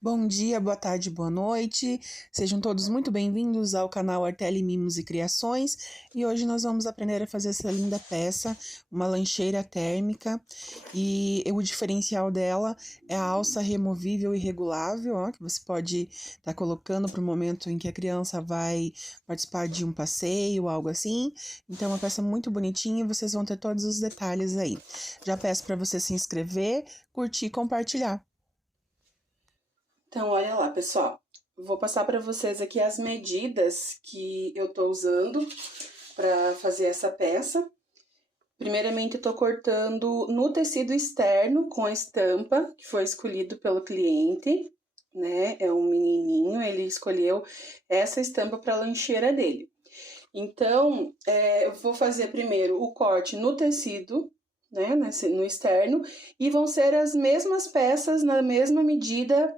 Bom dia, boa tarde, boa noite. Sejam todos muito bem-vindos ao canal Artelli Mimos e Criações. E hoje nós vamos aprender a fazer essa linda peça, uma lancheira térmica. E o diferencial dela é a alça removível e regulável, ó, que você pode estar colocando para o momento em que a criança vai participar de um passeio, algo assim. Então, é uma peça muito bonitinha e vocês vão ter todos os detalhes aí. Já peço para você se inscrever, curtir e compartilhar. Então, olha lá, pessoal. Vou passar para vocês aqui as medidas que eu tô usando para fazer essa peça. Primeiramente, eu tô cortando no tecido externo com a estampa que foi escolhido pelo cliente, né? É um menininho, ele escolheu essa estampa para a lancheira dele. Então, eu vou fazer primeiro o corte no tecido, né? No externo, e vão ser as mesmas peças na mesma medida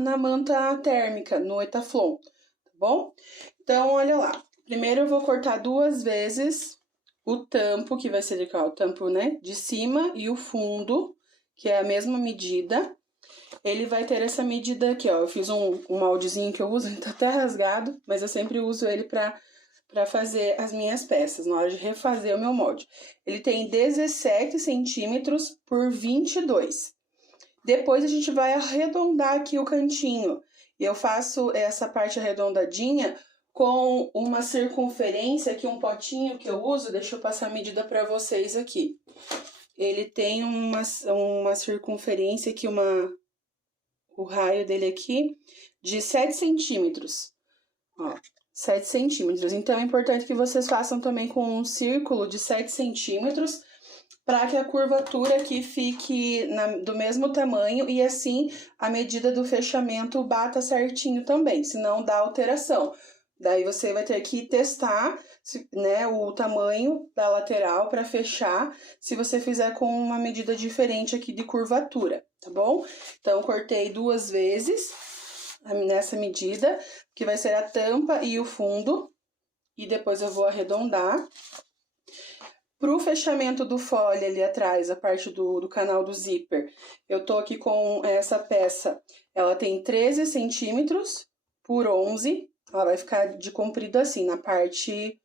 na manta térmica, no Etaflon, tá bom? Então, olha lá. Primeiro eu vou cortar 2 vezes o tampo, que vai ser o tampo, né, de cima, e o fundo, que é a mesma medida. Ele vai ter essa medida aqui, ó. Eu fiz um moldezinho que eu uso, ele tá até rasgado, mas eu sempre uso ele pra fazer as minhas peças, na hora de refazer o meu molde. Ele tem 17 centímetros por 22. Depois a gente vai arredondar aqui o cantinho. E eu faço essa parte arredondadinha com uma circunferência aqui, um potinho que eu uso. Deixa eu passar a medida para vocês aqui. Ele tem uma circunferência aqui, o raio dele aqui, de 7 centímetros. Ó, 7 centímetros. Então, é importante que vocês façam também com um círculo de 7 centímetros, para que a curvatura aqui fique do mesmo tamanho e assim a medida do fechamento bata certinho também, senão dá alteração. Daí você vai ter que testar, né, o tamanho da lateral para fechar, se você fizer com uma medida diferente aqui de curvatura, tá bom? Então, cortei 2 vezes nessa medida, que vai ser a tampa e o fundo, e depois eu vou arredondar. Pro fechamento do fole ali atrás, a parte do canal do zíper, eu tô aqui com essa peça, ela tem 13 centímetros por 11, ela vai ficar de comprido assim, na parte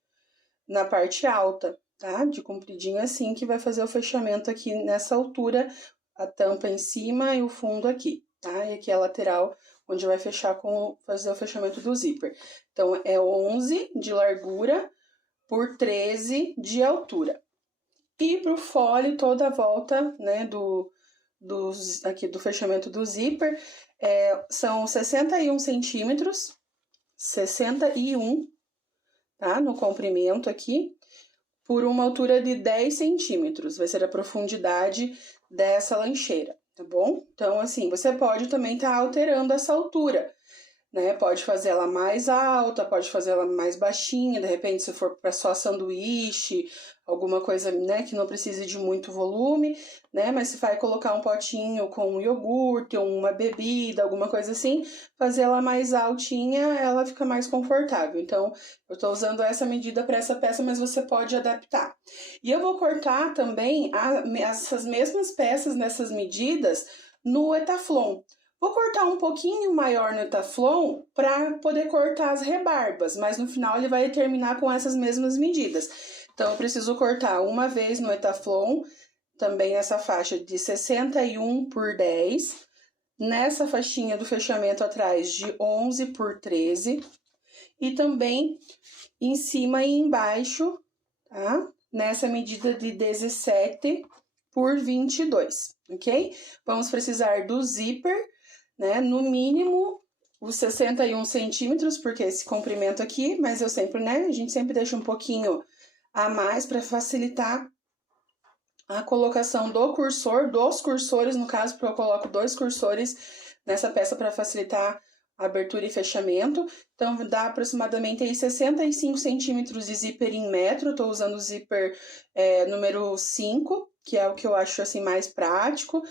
alta, tá? De compridinho assim, que vai fazer o fechamento aqui nessa altura, a tampa em cima e o fundo aqui, tá? E aqui a lateral, onde vai fechar fazer o fechamento do zíper. Então, é 11 de largura por 13 de altura. E pro fole, toda a volta, né, aqui do fechamento do zíper, são 61 centímetros, 61, tá, no comprimento aqui, por uma altura de 10 centímetros, vai ser a profundidade dessa lancheira, tá bom? Então, assim, você pode também estar alterando essa altura, né? Pode fazer ela mais alta, pode fazer ela mais baixinha, de repente, se for para só sanduíche, alguma coisa, né, que não precise de muito volume, né? Mas se vai colocar um potinho com iogurte, ou uma bebida, alguma coisa assim, fazer ela mais altinha, ela fica mais confortável. Então, eu tô usando essa medida para essa peça, mas você pode adaptar. E eu vou cortar também essas mesmas peças nessas medidas no Etaflon. Vou cortar um pouquinho maior no Etaflon para poder cortar as rebarbas, mas no final ele vai terminar com essas mesmas medidas. Então, eu preciso cortar uma vez no Etaflon, também nessa faixa de 61 por 10, nessa faixinha do fechamento atrás de 11 por 13, e também em cima e embaixo, tá? Nessa medida de 17 por 22, ok? Vamos precisar do zíper, né, no mínimo os 61 centímetros, porque esse comprimento aqui, mas eu sempre, né, a gente sempre deixa um pouquinho a mais para facilitar a colocação dos cursores, no caso, porque eu coloco 2 cursores nessa peça para facilitar a abertura e fechamento. Então, dá aproximadamente aí 65 centímetros de zíper em metro, eu tô usando o zíper número 5, que é o que eu acho assim mais prático.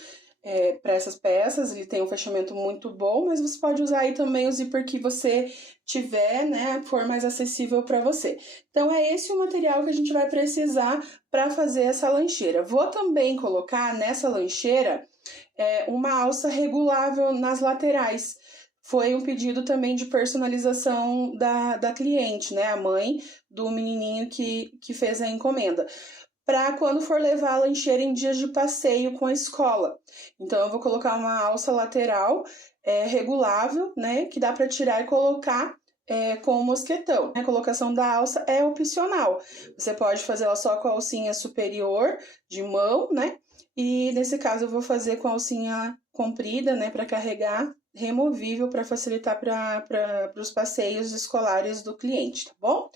Para essas peças, ele tem um fechamento muito bom, mas você pode usar aí também o zíper que você tiver, né, for mais acessível para você. Então, é esse o material que a gente vai precisar para fazer essa lancheira. Vou também colocar nessa lancheira uma alça regulável nas laterais. Foi um pedido também de personalização da cliente, né? A mãe do menininho que fez a encomenda. Para quando for levar a lancheira em dias de passeio com a escola. Então, eu vou colocar uma alça lateral regulável, né? Que dá para tirar e colocar com o mosquetão. A colocação da alça é opcional. Você pode fazer ela só com a alcinha superior de mão, né? E nesse caso eu vou fazer com a alcinha comprida, né? Para carregar, removível, para facilitar para os passeios escolares do cliente, tá bom?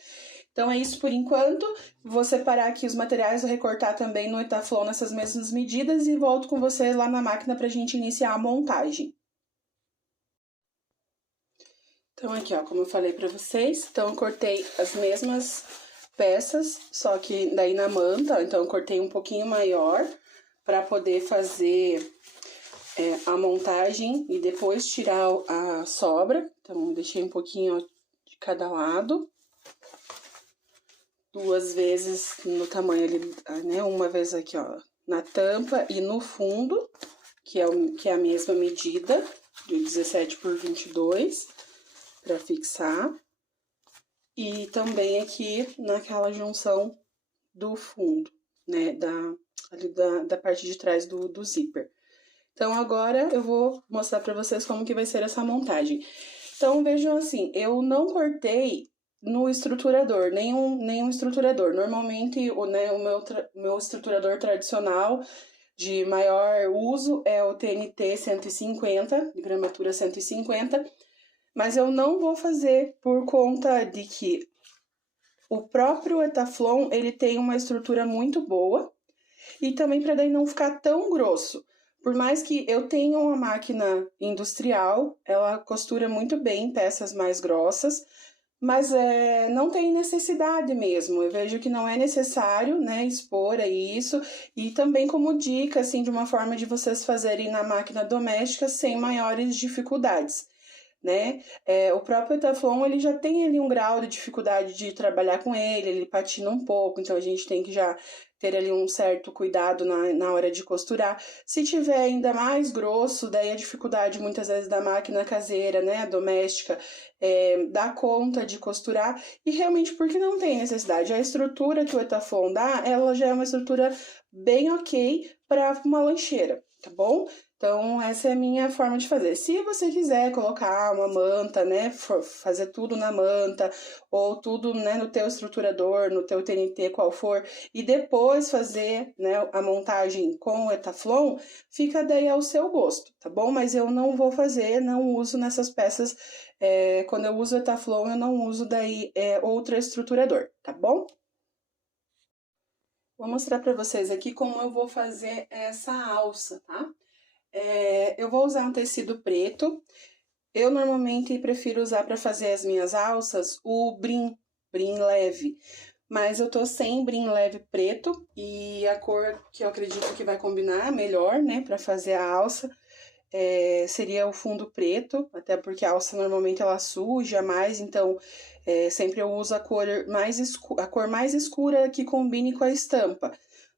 Então, é isso por enquanto. Vou separar aqui os materiais, vou recortar também no Etaflon nessas mesmas medidas e volto com vocês lá na máquina para a gente iniciar a montagem. Então, aqui, ó, como eu falei para vocês, então eu cortei as mesmas peças, só que daí na manta, então eu cortei um pouquinho maior para poder fazer a montagem e depois tirar a sobra. Então, deixei um pouquinho ó, de cada lado. 2 vezes no tamanho ali, né? Uma vez aqui, ó, na tampa e no fundo, que é a mesma medida, de 17 por 22, para fixar. E também aqui naquela junção do fundo, né? Da parte de trás do zíper. Então, agora eu vou mostrar para vocês como que vai ser essa montagem. Então, vejam assim, eu não cortei no estruturador, nenhum estruturador. Normalmente, né, o meu estruturador tradicional de maior uso é o TNT 150, de gramatura 150, mas eu não vou fazer por conta de que o próprio Etaflon, ele tem uma estrutura muito boa e também para daí não ficar tão grosso. Por mais que eu tenha uma máquina industrial, ela costura muito bem peças mais grossas, mas não tem necessidade mesmo. Eu vejo que não é necessário, né, expor isso. E também como dica, assim, de uma forma de vocês fazerem na máquina doméstica sem maiores dificuldades, né? O próprio Etaflon, ele já tem ali um grau de dificuldade de trabalhar com ele patina um pouco, então a gente tem que já ter ali um certo cuidado na hora de costurar. Se tiver ainda mais grosso, daí a dificuldade muitas vezes da máquina caseira, né, doméstica, dá conta de costurar, e realmente porque não tem necessidade. A estrutura que o Etaflon dá, ela já é uma estrutura bem ok para uma lancheira, tá bom? Então, essa é a minha forma de fazer. Se você quiser colocar uma manta, né, fazer tudo na manta, ou tudo, né, no teu estruturador, no teu TNT, qual for, e depois fazer, né, a montagem com o Etaflon, fica daí ao seu gosto, tá bom? Mas eu não vou fazer, não uso nessas peças, quando eu uso o Etaflon, eu não uso daí outro estruturador, tá bom? Vou mostrar para vocês aqui como eu vou fazer essa alça, tá? Eu vou usar um tecido preto. Eu normalmente prefiro usar para fazer as minhas alças o brim leve, mas eu tô sem brim leve preto e a cor que eu acredito que vai combinar melhor, né, para fazer a alça seria o fundo preto, até porque a alça normalmente ela suja mais, então sempre eu uso a cor mais escura que combine com a estampa.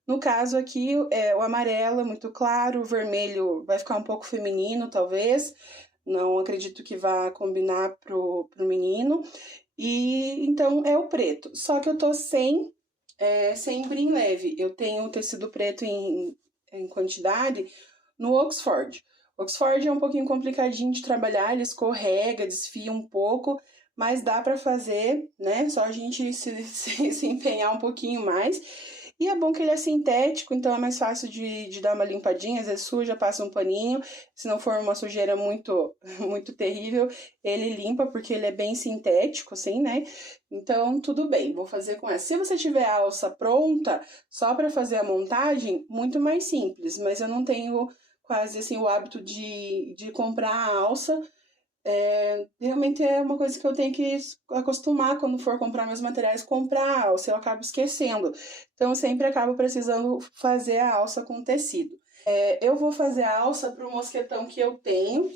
No caso aqui, o amarelo é muito claro, o vermelho vai ficar um pouco feminino, talvez. Não acredito que vá combinar pro menino. E então é o preto. Só que eu tô sem brim leve. Eu tenho o tecido preto em quantidade no Oxford. Oxford é um pouquinho complicadinho de trabalhar, ele escorrega, desfia um pouco, mas dá para fazer, né? Só a gente se empenhar um pouquinho mais. E é bom que ele é sintético, então é mais fácil de dar uma limpadinha, às vezes suja, passa um paninho. Se não for uma sujeira muito, muito terrível, ele limpa, porque ele é bem sintético, assim, né? Então, tudo bem, vou fazer com essa. Se você tiver a alça pronta, só para fazer a montagem, muito mais simples. Mas eu não tenho quase, assim, o hábito de comprar a alça. Realmente é uma coisa que eu tenho que acostumar quando for comprar meus materiais, comprar a alça, eu acabo esquecendo. Então, eu sempre acabo precisando fazer a alça com tecido. Eu vou fazer a alça para o mosquetão que eu tenho,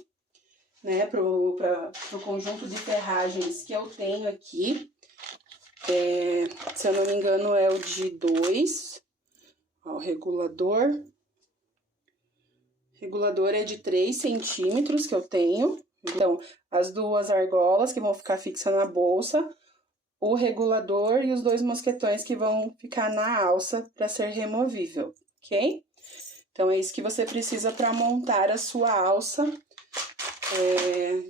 né, para o conjunto de ferragens que eu tenho aqui. Se eu não me engano, é o de 2, ó, o regulador regulador é de 3 centímetros que eu tenho. Então, as 2 argolas que vão ficar fixas na bolsa, o regulador e os 2 mosquetões que vão ficar na alça para ser removível, ok? Então, é isso que você precisa para montar a sua alça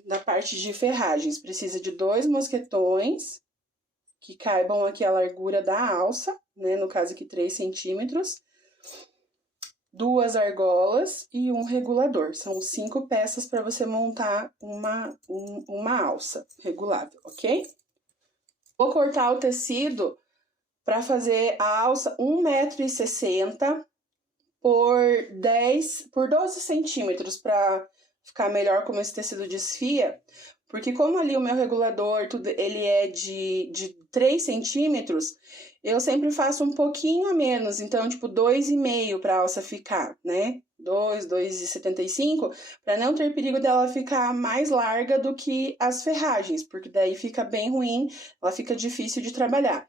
da parte de ferragens. Precisa de 2 mosquetões que caibam aqui a largura da alça, né? No caso aqui 3 centímetros. 2 argolas e um regulador. São 5 peças para você montar uma alça regulável, ok? Vou cortar o tecido para fazer a alça 1,60 m por 12 centímetros, para ficar melhor como esse tecido desfia. Porque como ali o meu regulador, ele é de 3 centímetros, eu sempre faço um pouquinho a menos. Então, tipo, 2,5 para a alça ficar, né? 2,75, para não ter perigo dela ficar mais larga do que as ferragens, porque daí fica bem ruim, ela fica difícil de trabalhar.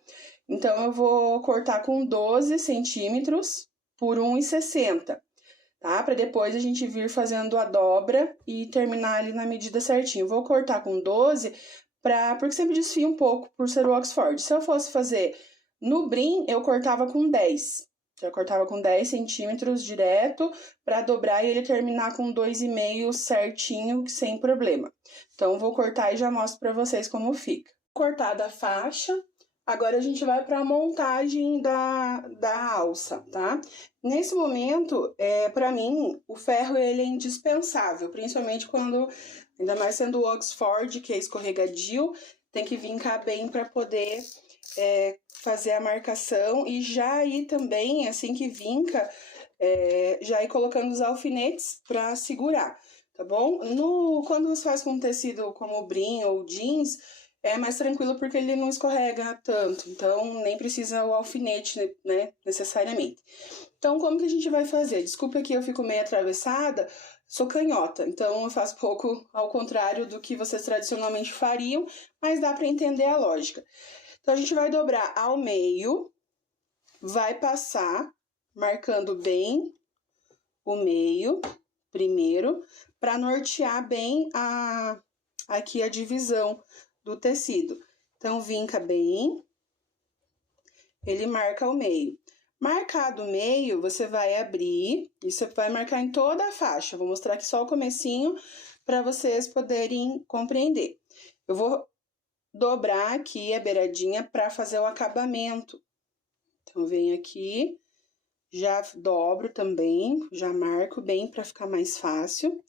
Então, eu vou cortar com 12 centímetros por 1,60, tá? Para depois a gente vir fazendo a dobra e terminar ali na medida certinho. Vou cortar com 12, porque sempre desfia um pouco por ser o Oxford. Se eu fosse fazer no brim, eu cortava com 10. Eu cortava com 10 centímetros direto para dobrar e ele terminar com 2,5 certinho, sem problema. Então, vou cortar e já mostro para vocês como fica. Cortada a faixa, agora a gente vai para a montagem da alça, tá? Nesse momento, para mim, o ferro ele é indispensável, principalmente quando, ainda mais sendo o Oxford, que é escorregadio, tem que vincar bem para poder fazer a marcação e já ir também, assim que vinca, já ir colocando os alfinetes para segurar, tá bom? Quando você faz com tecido como brim ou jeans, é mais tranquilo porque ele não escorrega tanto, então nem precisa o alfinete, né, necessariamente. Então, como que a gente vai fazer? Desculpa que eu fico meio atravessada, sou canhota, então eu faço pouco ao contrário do que vocês tradicionalmente fariam, mas dá para entender a lógica. Então, a gente vai dobrar ao meio, vai passar, marcando bem o meio primeiro, para nortear bem aqui a divisão do tecido. Então, vinca bem, ele marca o meio. Marcado o meio, você vai abrir, e você vai marcar em toda a faixa. Vou mostrar aqui só o comecinho, para vocês poderem compreender. Eu vou dobrar aqui a beiradinha para fazer o acabamento. Então, venho aqui, já dobro também, já marco bem para ficar mais fácil.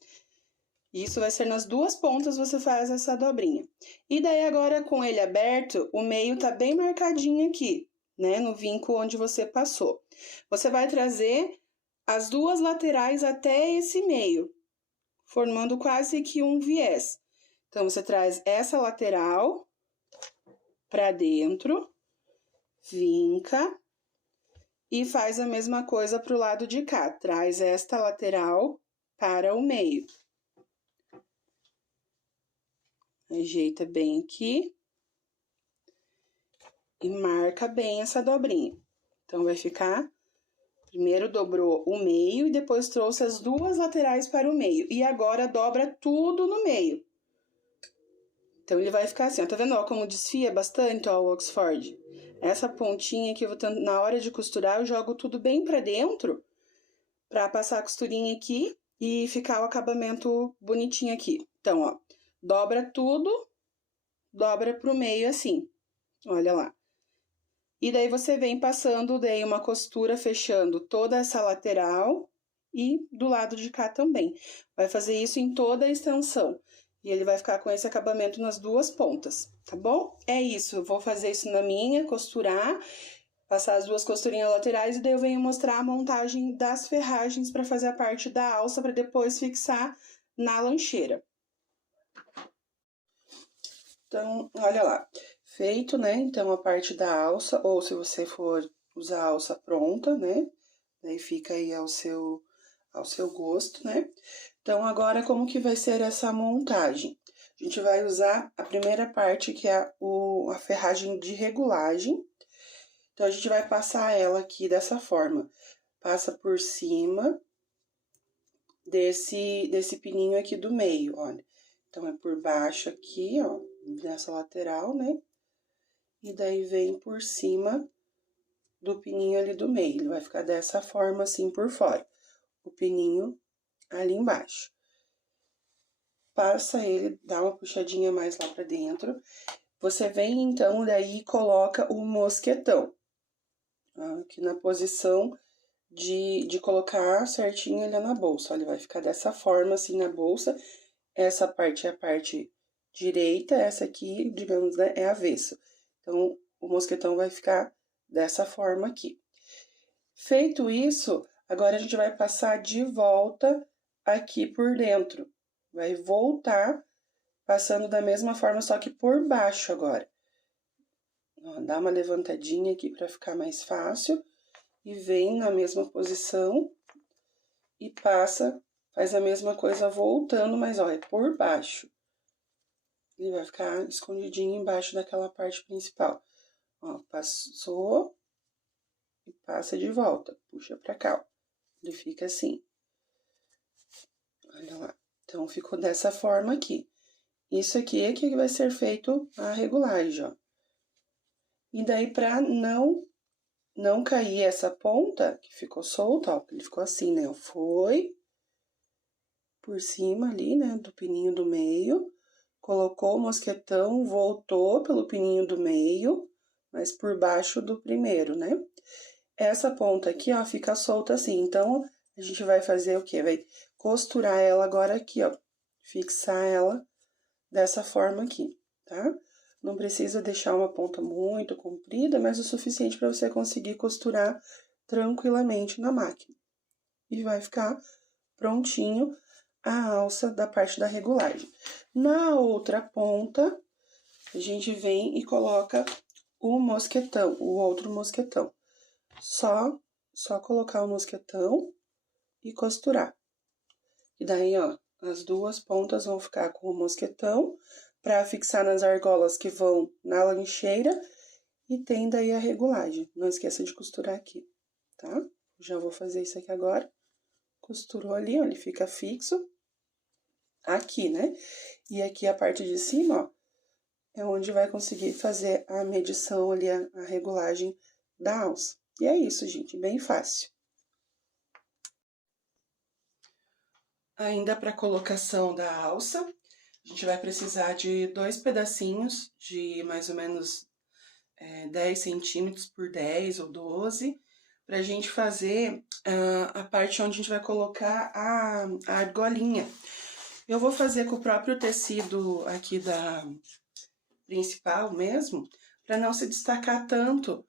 Isso vai ser nas 2 pontas, você faz essa dobrinha. E daí, agora, com ele aberto, o meio tá bem marcadinho aqui, né? No vinco onde você passou. Você vai trazer as 2 laterais até esse meio, formando quase que um viés. Então, você traz essa lateral para dentro, vinca e faz a mesma coisa para o lado de cá. Traz esta lateral para o meio. Ajeita bem aqui e marca bem essa dobrinha. Então, vai ficar... Primeiro dobrou o meio e depois trouxe as 2 laterais para o meio. E agora dobra tudo no meio. Então, ele vai ficar assim, ó. Tá vendo, ó, como desfia bastante, ó, o Oxford? Essa pontinha aqui, na hora de costurar, eu jogo tudo bem pra dentro, pra passar a costurinha aqui e ficar o acabamento bonitinho aqui. Então, ó, dobra tudo, dobra pro meio assim, olha lá. E daí, você vem passando daí uma costura, fechando toda essa lateral e do lado de cá também. Vai fazer isso em toda a extensão. E ele vai ficar com esse acabamento nas 2 pontas, tá bom? É isso, eu vou fazer isso na minha, costurar, passar as 2 costurinhas laterais e daí eu venho mostrar a montagem das ferragens para fazer a parte da alça, para depois fixar na lancheira. Então, olha lá, feito, né? Então, a parte da alça, ou se você for usar a alça pronta, né? Daí fica aí ao seu gosto, né? Então, agora, como que vai ser essa montagem? A gente vai usar a primeira parte, que é a ferragem de regulagem. Então, a gente vai passar ela aqui dessa forma. Passa por cima desse pininho aqui do meio, olha. Então, é por baixo aqui, ó, nessa lateral, né? E daí vem por cima do pininho ali do meio. Ele vai ficar dessa forma, assim, por fora. O pininho ali embaixo. Passa ele, dá uma puxadinha mais lá pra dentro. Você vem, então, daí e coloca o mosquetão. Aqui na posição de colocar certinho ele na bolsa. Olha, ele vai ficar dessa forma, assim, na bolsa. Essa parte é a parte direita, essa aqui, digamos, né, é avesso. Então, o mosquetão vai ficar dessa forma aqui. Feito isso, agora a gente vai passar de volta aqui por dentro. Vai voltar passando da mesma forma, só que por baixo agora. Ó, dá uma levantadinha aqui para ficar mais fácil. E vem na mesma posição e passa, faz a mesma coisa voltando, mas ó, é por baixo. Ele vai ficar escondidinho embaixo daquela parte principal. Ó, passou e passa de volta, puxa pra cá, ó. Ele fica assim. Olha lá. Então, ficou dessa forma aqui. Isso aqui é que vai ser feito a regulagem, ó. E daí, pra não cair essa ponta que ficou solta, ó, ele ficou assim, né? Foi por cima ali, né, do pininho do meio, colocou o mosquetão, voltou pelo pininho do meio, mas por baixo do primeiro, né? Essa ponta aqui, ó, fica solta assim, então, a gente vai fazer o quê? Vai costurar ela agora aqui, ó, fixar ela dessa forma aqui, tá? Não precisa deixar uma ponta muito comprida, mas o suficiente para você conseguir costurar tranquilamente na máquina. E vai ficar prontinho a alça da parte da regulagem. Na outra ponta, a gente vem e coloca o mosquetão, o outro mosquetão. Só colocar o mosquetão e costurar. E daí, ó, as duas pontas vão ficar com o mosquetão para fixar nas argolas que vão na lancheira e tem daí a regulagem. Não esqueça de costurar aqui, tá? Já vou fazer isso aqui agora. Costurou ali, ó, ele fica fixo aqui, né? E aqui a parte de cima, ó, é onde vai conseguir fazer a medição ali, a regulagem da alça. E é isso, gente, bem fácil. Ainda para colocação da alça, a gente vai precisar de 2 pedacinhos de mais ou menos 10 centímetros por 10 ou 12, pra gente fazer a parte onde a gente vai colocar a argolinha. Eu vou fazer com o próprio tecido aqui da principal mesmo, para não se destacar tanto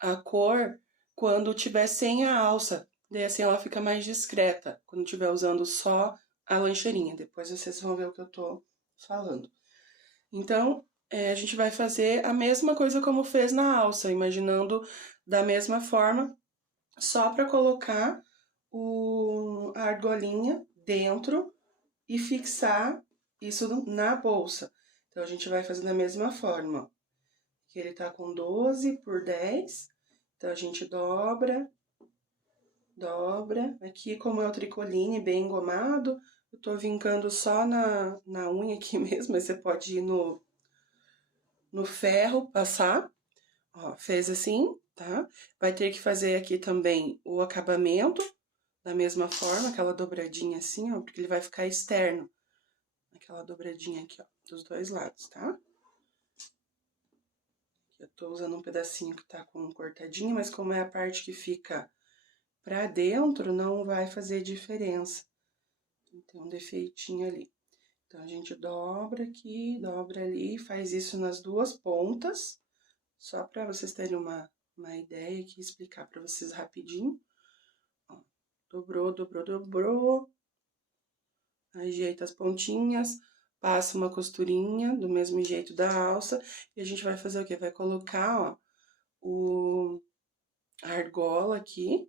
a cor quando tiver sem a alça. Daí assim ela fica mais discreta, quando tiver usando só a lancheirinha. Depois vocês vão ver o que eu tô falando. Então, a gente vai fazer a mesma coisa como fez na alça, imaginando da mesma forma, só para colocar a argolinha dentro e fixar isso na bolsa. Então, a gente vai fazer da mesma forma, ó. Aqui ele tá com 12 por 10, então a gente dobra. Aqui, como é o tricoline bem engomado, eu tô vincando só na unha aqui mesmo, mas você pode ir no ferro, passar, ó, fez assim, tá? Vai ter que fazer aqui também o acabamento, da mesma forma, aquela dobradinha assim, ó, porque ele vai ficar externo. Aquela dobradinha aqui, ó, dos dois lados, tá? Eu tô usando um pedacinho que tá com cortadinho, mas como é a parte que fica pra dentro, não vai fazer diferença. Tem um defeitinho ali. Então, a gente dobra aqui, dobra ali, faz isso nas duas pontas, só para vocês terem uma ideia aqui, explicar para vocês rapidinho. Ó, dobrou, ajeita as pontinhas, passa uma costurinha do mesmo jeito da alça, e a gente vai fazer o quê? Vai colocar, ó, a argola aqui,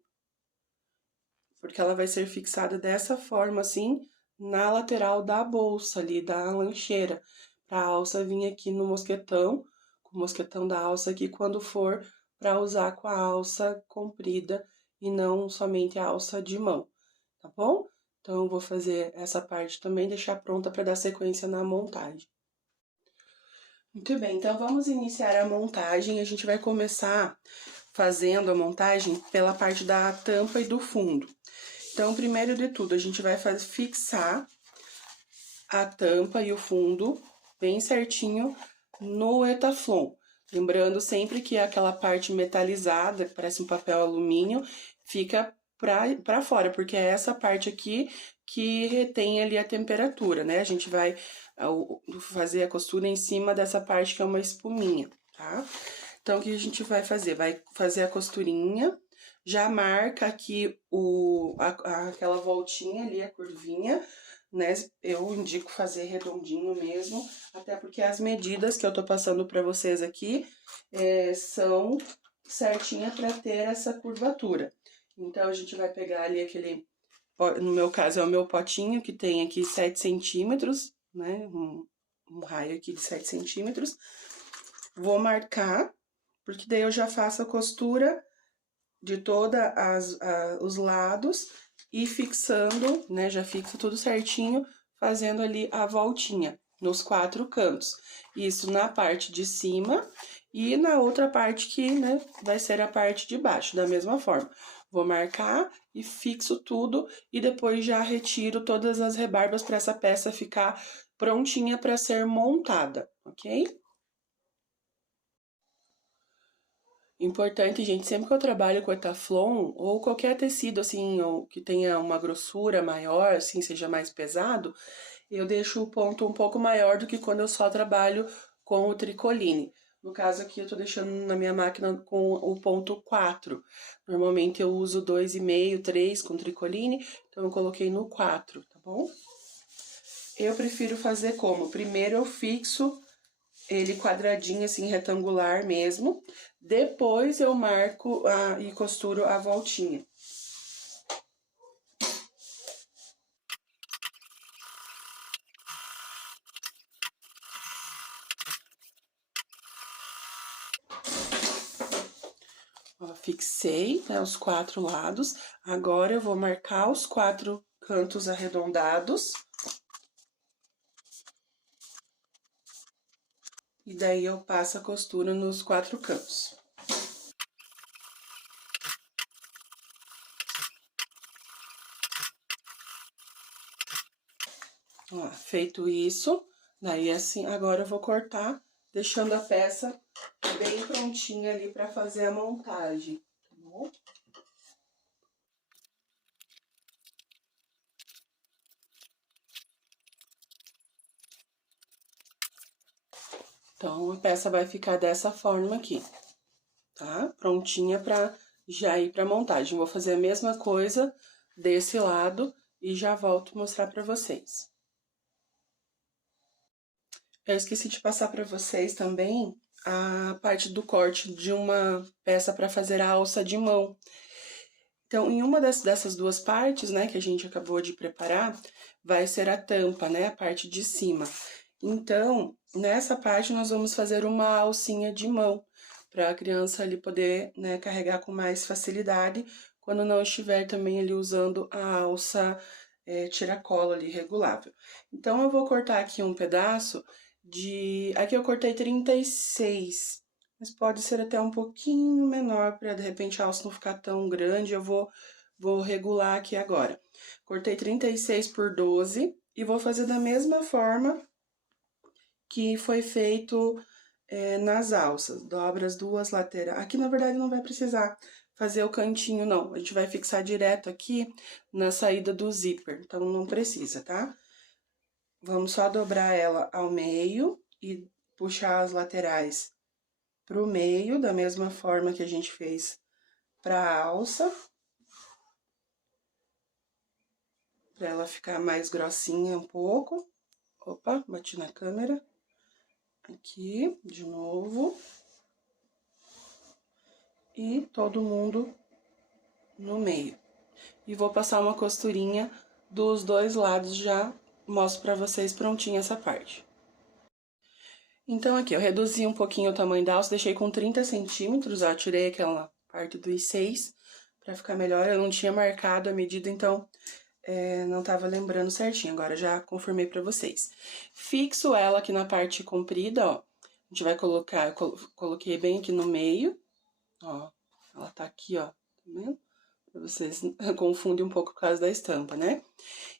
porque ela vai ser fixada dessa forma, assim, na lateral da bolsa ali, da lancheira, pra alça vir aqui no mosquetão, com o mosquetão da alça aqui, quando for pra usar com a alça comprida e não somente a alça de mão, tá bom? Então, eu vou fazer essa parte também, deixar pronta para dar sequência na montagem. Muito bem, então vamos iniciar a montagem. A gente vai começar fazendo a montagem pela parte da tampa e do fundo. Então, primeiro de tudo, a gente vai fixar a tampa e o fundo bem certinho no Etaflon. Lembrando sempre que aquela parte metalizada, que parece um papel alumínio, fica pra fora, porque é essa parte aqui que retém ali a temperatura, né? A gente vai fazer a costura em cima dessa parte que é uma espuminha, tá? Então, o que a gente vai fazer? Vai fazer a costurinha, já marca aqui aquela voltinha ali, a curvinha, né? Eu indico fazer redondinho mesmo, até porque as medidas que eu tô passando pra vocês aqui são certinha pra ter essa curvatura. Então, a gente vai pegar ali aquele, no meu caso é o meu potinho, que tem aqui 7 centímetros, né? Um raio aqui de 7 centímetros. Vou marcar, porque daí eu já faço a costura de todos os lados e fixando, né? Já fixo tudo certinho, fazendo ali a voltinha nos 4 cantos. Isso na parte de cima e na outra parte que, né, vai ser a parte de baixo, da mesma forma. Vou marcar e fixo tudo e depois já retiro todas as rebarbas para essa peça ficar prontinha para ser montada, ok? Importante, gente, sempre que eu trabalho com Etaflon ou qualquer tecido, assim, ou que tenha uma grossura maior, assim, seja mais pesado, eu deixo o ponto um pouco maior do que quando eu só trabalho com o tricoline. No caso aqui, eu tô deixando na minha máquina com o ponto 4. Normalmente eu uso 2,5, 3 com tricoline, então eu coloquei no 4, tá bom? Eu prefiro fazer como? Primeiro eu fixo ele quadradinho, assim, retangular mesmo. Depois eu marco e costuro a voltinha. Ó, fixei, né, os 4 lados. Agora eu vou marcar os 4 cantos arredondados. E daí eu passo a costura nos 4 cantos. Ó, feito isso, daí assim, agora eu vou cortar, deixando a peça bem prontinha ali pra fazer a montagem, tá bom? Então, a peça vai ficar dessa forma aqui, tá? Prontinha pra já ir pra montagem. Vou fazer a mesma coisa desse lado e já volto mostrar pra vocês. Eu esqueci de passar pra vocês também a parte do corte de uma peça pra fazer a alça de mão. Então, em uma dessas duas partes, né, que a gente acabou de preparar, vai ser a tampa, né, a parte de cima. Então, nessa parte nós vamos fazer uma alcinha de mão, para a criança ali poder, né, carregar com mais facilidade, quando não estiver também ali usando a alça tiracolo ali, regulável. Então, eu vou cortar aqui um pedaço aqui eu cortei 36, mas pode ser até um pouquinho menor, para de repente a alça não ficar tão grande, eu vou regular aqui agora. Cortei 36 por 12 e vou fazer da mesma forma que foi feito nas alças. Dobra as duas laterais. Aqui, na verdade, não vai precisar fazer o cantinho, não. A gente vai fixar direto aqui na saída do zíper, então não precisa, tá? Vamos só dobrar ela ao meio e puxar as laterais pro meio, da mesma forma que a gente fez pra alça. Pra ela ficar mais grossinha um pouco. Opa, bati na câmera. Aqui, de novo. E todo mundo no meio. E vou passar uma costurinha dos dois lados, já mostro pra vocês prontinha essa parte. Então, aqui, eu reduzi um pouquinho o tamanho da alça, deixei com 30 centímetros, ó, tirei aquela parte dos 6 pra ficar melhor. Eu não tinha marcado a medida, então, não tava lembrando certinho, agora já confirmei pra vocês. Fixo ela aqui na parte comprida, ó. A gente vai colocar, eu coloquei bem aqui no meio, ó. Ela tá aqui, ó, tá vendo? Pra vocês confundem um pouco por causa da estampa, né?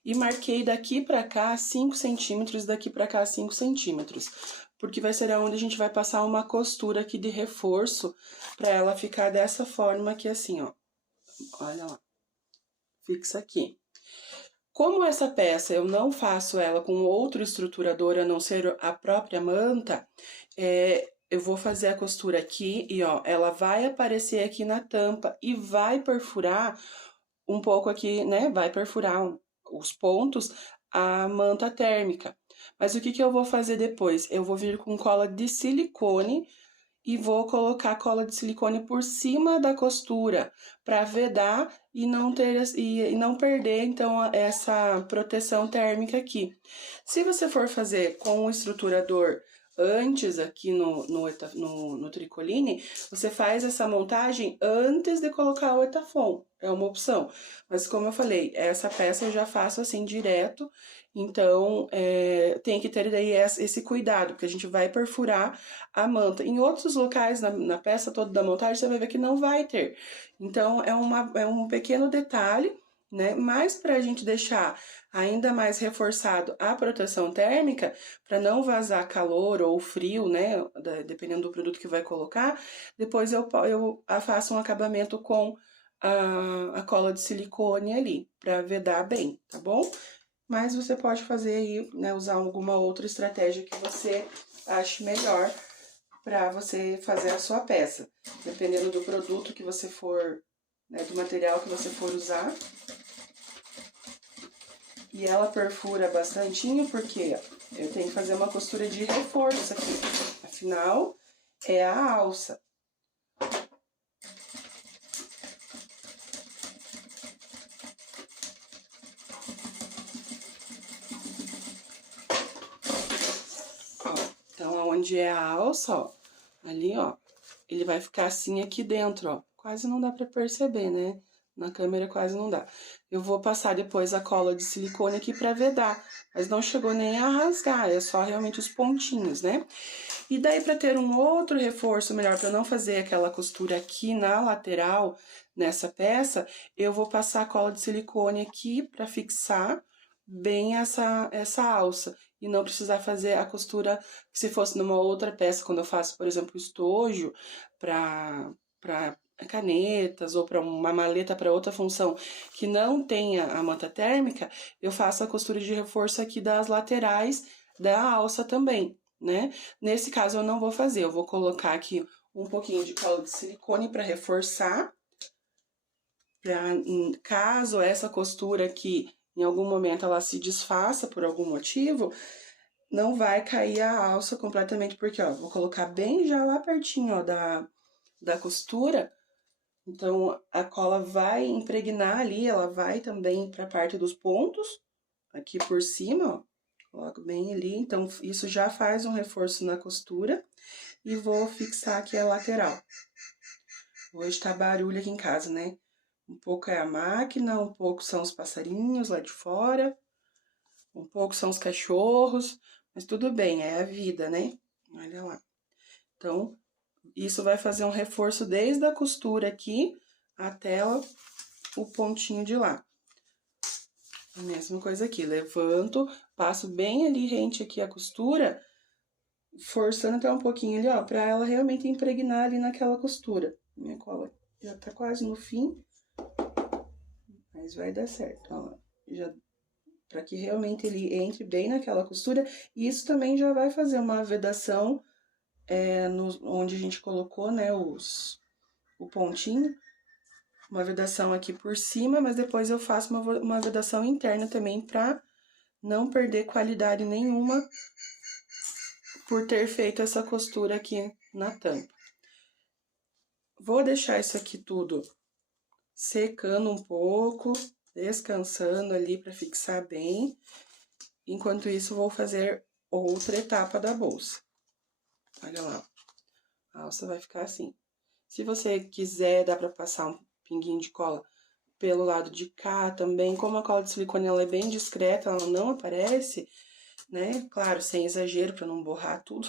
E marquei daqui pra cá 5 centímetros, daqui pra cá 5 centímetros. Porque vai ser aonde a gente vai passar uma costura aqui de reforço pra ela ficar dessa forma aqui assim, ó. Olha lá. Fixa aqui. Como essa peça eu não faço ela com outro estruturador, a não ser a própria manta, eu vou fazer a costura aqui e, ó, ela vai aparecer aqui na tampa e vai perfurar um pouco aqui, né? Vai perfurar os pontos a manta térmica. Mas o que que eu vou fazer depois? Eu vou vir com cola de silicone e vou colocar cola de silicone por cima da costura para vedar e não ter e não perder então essa proteção térmica aqui. Se você for fazer com o estruturador antes aqui no tricoline, você faz essa montagem antes de colocar o etafon, é uma opção. Mas como eu falei, essa peça eu já faço assim direto, então tem que ter daí esse cuidado, porque a gente vai perfurar a manta. Em outros locais, na peça toda da montagem, você vai ver que não vai ter. Então, é um pequeno detalhe, né? Mas para a gente deixar ainda mais reforçado a proteção térmica, para não vazar calor ou frio, né? Dependendo do produto que vai colocar, depois eu faço um acabamento com a cola de silicone ali, para vedar bem, tá bom? Mas você pode fazer aí, né? Usar alguma outra estratégia que você ache melhor para você fazer a sua peça. Dependendo do produto que você for, né, do material que você for usar. E ela perfura bastantinho porque eu tenho que fazer uma costura de reforço aqui. Afinal, é a alça. Ó, então, onde é a alça, ó, ali, ó, ele vai ficar assim aqui dentro, ó. Quase não dá pra perceber, né? Na câmera quase não dá. Eu vou passar depois a cola de silicone aqui pra vedar, mas não chegou nem a rasgar, é só realmente os pontinhos, né? E daí, pra ter um outro reforço melhor, pra não fazer aquela costura aqui na lateral, nessa peça, eu vou passar a cola de silicone aqui pra fixar bem essa alça. E não precisar fazer a costura, se fosse numa outra peça, quando eu faço, por exemplo, estojo pra canetas ou para uma maleta para outra função que não tenha a manta térmica, eu faço a costura de reforço aqui das laterais da alça também, né? Nesse caso eu não vou fazer, eu vou colocar aqui um pouquinho de cola de silicone para reforçar, para caso essa costura aqui em algum momento ela se desfaça por algum motivo, não vai cair a alça completamente, porque ó, vou colocar bem já lá pertinho ó, da costura. Então, a cola vai impregnar ali, ela vai também para a parte dos pontos, aqui por cima, ó. Coloco bem ali, então isso já faz um reforço na costura. E vou fixar aqui a lateral. Hoje tá barulho aqui em casa, né? Um pouco é a máquina, um pouco são os passarinhos lá de fora, um pouco são os cachorros, mas tudo bem, é a vida, né? Olha lá. Então, isso vai fazer um reforço desde a costura aqui até o pontinho de lá. A mesma coisa aqui, levanto, passo bem ali rente aqui a costura, forçando até um pouquinho ali, ó, pra ela realmente impregnar ali naquela costura. Minha cola já tá quase no fim, mas vai dar certo, ó, já, pra que realmente ele entre bem naquela costura, e isso também já vai fazer uma vedação, onde a gente colocou, né, o pontinho, uma vedação aqui por cima, mas depois eu faço uma vedação interna também pra não perder qualidade nenhuma por ter feito essa costura aqui na tampa. Vou deixar isso aqui tudo secando um pouco, descansando ali para fixar bem. Enquanto isso, vou fazer outra etapa da bolsa. Olha lá, a alça vai ficar assim. Se você quiser, dá para passar um pinguinho de cola pelo lado de cá também. Como a cola de silicone ela é bem discreta, ela não aparece, né? Claro, sem exagero, para não borrar tudo.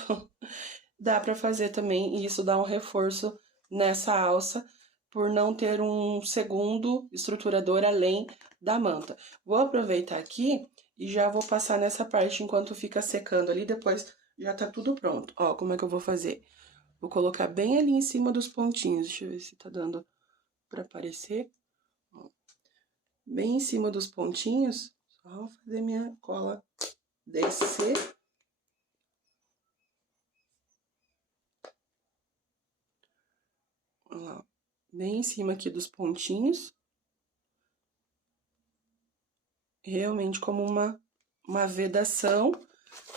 Dá para fazer também, e isso dá um reforço nessa alça, por não ter um segundo estruturador além da manta. Vou aproveitar aqui e já vou passar nessa parte enquanto fica secando ali, depois já tá tudo pronto. Ó, como é que eu vou fazer? Vou colocar bem ali em cima dos pontinhos, deixa eu ver se tá dando pra aparecer. Ó, bem em cima dos pontinhos, só vou fazer minha cola descer. Olha lá, bem em cima aqui dos pontinhos. Realmente como uma vedação,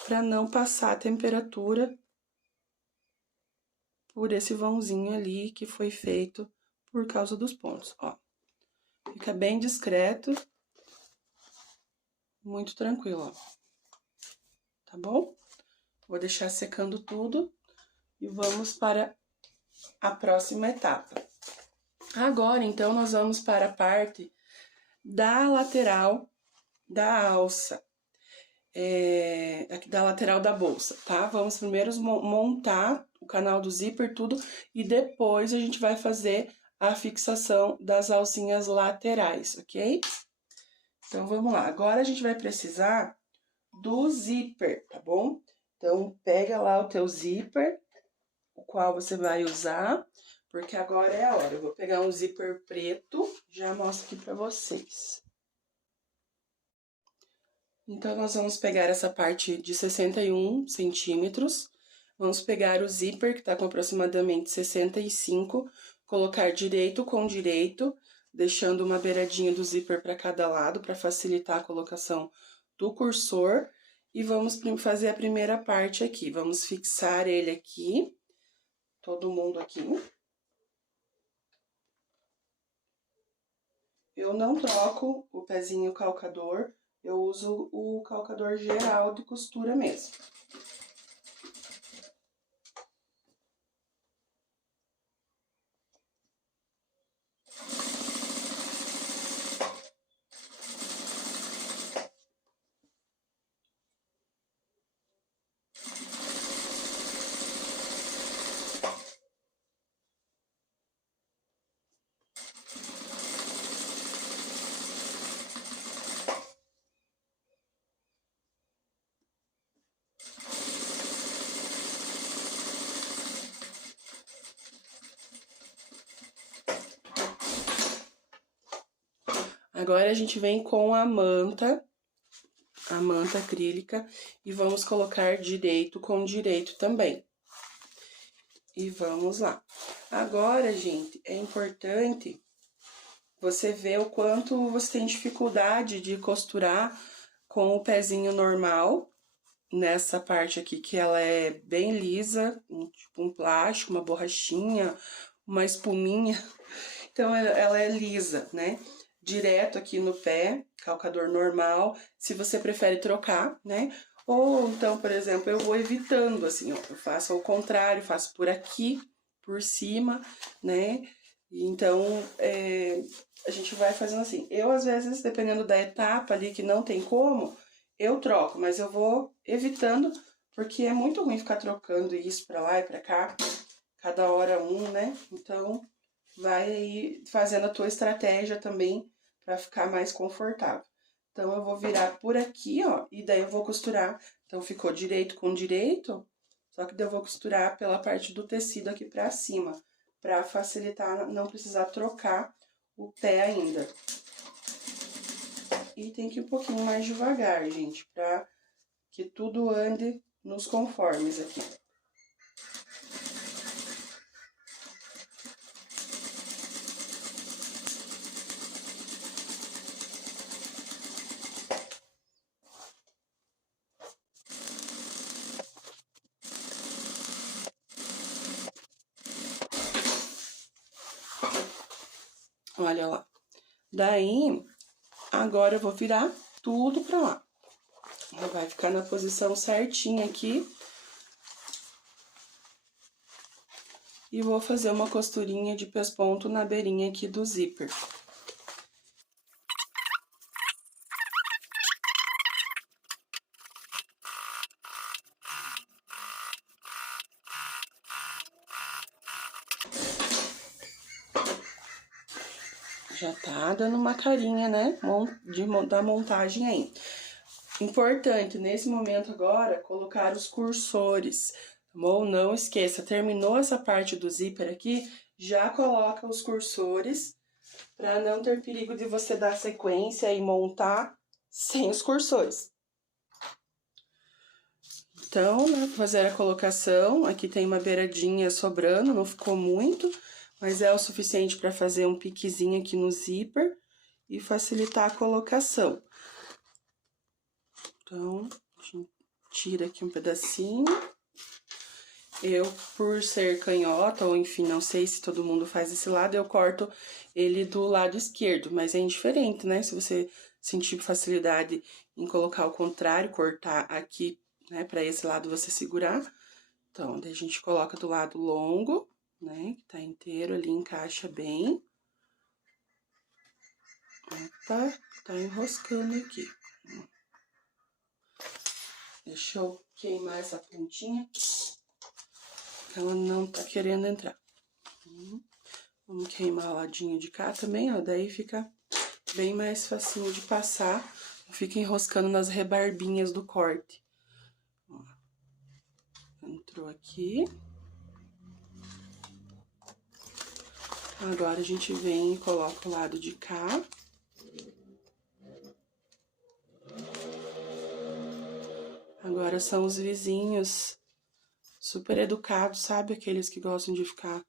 para não passar a temperatura por esse vãozinho ali que foi feito por causa dos pontos, ó. Fica bem discreto, muito tranquilo, ó. Tá bom? Vou deixar secando tudo e vamos para a próxima etapa. Agora, então, nós vamos para a parte da lateral da alça. Aqui da lateral da bolsa, tá? Vamos primeiro montar o canal do zíper, tudo, e depois a gente vai fazer a fixação das alcinhas laterais, ok? Então, vamos lá. Agora, a gente vai precisar do zíper, tá bom? Então, pega lá o teu zíper, o qual você vai usar, porque agora é a hora. Eu vou pegar um zíper preto, já mostro aqui pra vocês. Então, nós vamos pegar essa parte de 61 centímetros, vamos pegar o zíper, que tá com aproximadamente 65, colocar direito com direito, deixando uma beiradinha do zíper para cada lado, para facilitar a colocação do cursor, e vamos fazer a primeira parte aqui. Vamos fixar ele aqui, todo mundo aqui. Eu não troco o pezinho calcador, eu uso o calcador geral de costura mesmo. Agora, a gente vem com a manta acrílica, e vamos colocar direito com direito também. E vamos lá. Agora, gente, é importante você ver o quanto você tem dificuldade de costurar com o pezinho normal, nessa parte aqui, que ela é bem lisa, tipo um plástico, uma borrachinha, uma espuminha. Então, ela é lisa, né? Direto aqui no pé, calcador normal, se você prefere trocar, né? Ou então, por exemplo, eu vou evitando, assim, ó, eu faço ao contrário, faço por aqui, por cima, né? Então, a gente vai fazendo assim. Eu, às vezes, dependendo da etapa ali que não tem como, eu troco, mas eu vou evitando, porque é muito ruim ficar trocando isso pra lá e pra cá, cada hora um, né? Então, vai aí fazendo a tua estratégia também para ficar mais confortável. Então, eu vou virar por aqui, ó, e daí eu vou costurar. Então, ficou direito com direito, só que daí eu vou costurar pela parte do tecido aqui pra cima, pra facilitar, não precisar trocar o pé ainda. E tem que ir um pouquinho mais devagar, gente, pra que tudo ande nos conformes aqui. Olha lá. Daí, agora eu vou virar tudo pra lá. Ela vai ficar na posição certinha aqui. E vou fazer uma costurinha de pesponto na beirinha aqui do zíper. já tá dando uma carinha, né, da montagem aí. Importante, nesse momento agora, colocar os cursores, tá bom? Não esqueça, terminou essa parte do zíper aqui, já coloca os cursores, para não ter perigo de você dar sequência e montar sem os cursores. Então, né, fazer a colocação, aqui tem uma beiradinha sobrando, não ficou muito, mas é o suficiente para fazer um piquezinho aqui no zíper e facilitar a colocação. Então, a gente tira aqui um pedacinho. Eu, por ser canhota, ou enfim, não sei se todo mundo faz esse lado, eu corto ele do lado esquerdo, mas é indiferente, né? Se você sentir facilidade em colocar o contrário, cortar aqui, né, para esse lado você segurar. Então, daí a gente coloca do lado longo, né, que tá inteiro ali, encaixa bem. Opa, tá enroscando aqui. Deixa eu queimar essa pontinha. Ela não tá querendo entrar. Vamos queimar o ladinho de cá também, ó, daí fica bem mais facinho de passar. Não fica enroscando nas rebarbinhas do corte. Ó, entrou aqui. Agora, a gente vem e coloca o lado de cá. Agora, são os vizinhos super educados, sabe? Aqueles que gostam de ficar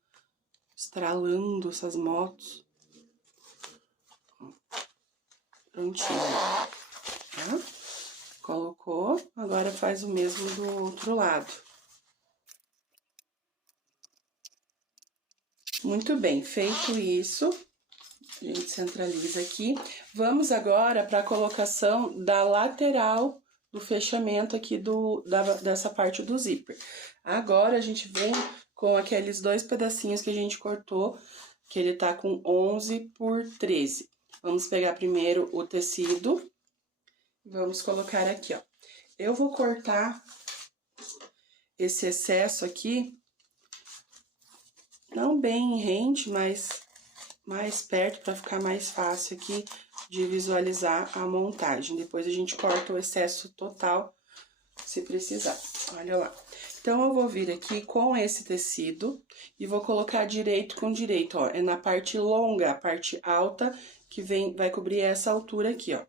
estralando essas motos. Prontinho. Tá? Colocou, agora faz o mesmo do outro lado. Muito bem, feito isso, a gente centraliza aqui. Vamos agora para a colocação da lateral do fechamento aqui dessa parte do zíper. Agora, a gente vem com aqueles 2 pedacinhos que a gente cortou, que ele tá com 11 por 13. Vamos pegar primeiro o tecido e vamos colocar aqui, ó. Eu vou cortar esse excesso aqui, não bem em rente, mas mais perto, para ficar mais fácil aqui de visualizar a montagem. Depois a gente corta o excesso total, se precisar. Olha lá. Então, eu vou vir aqui com esse tecido e vou colocar direito com direito, ó. É na parte longa, a parte alta, que vai cobrir essa altura aqui, ó.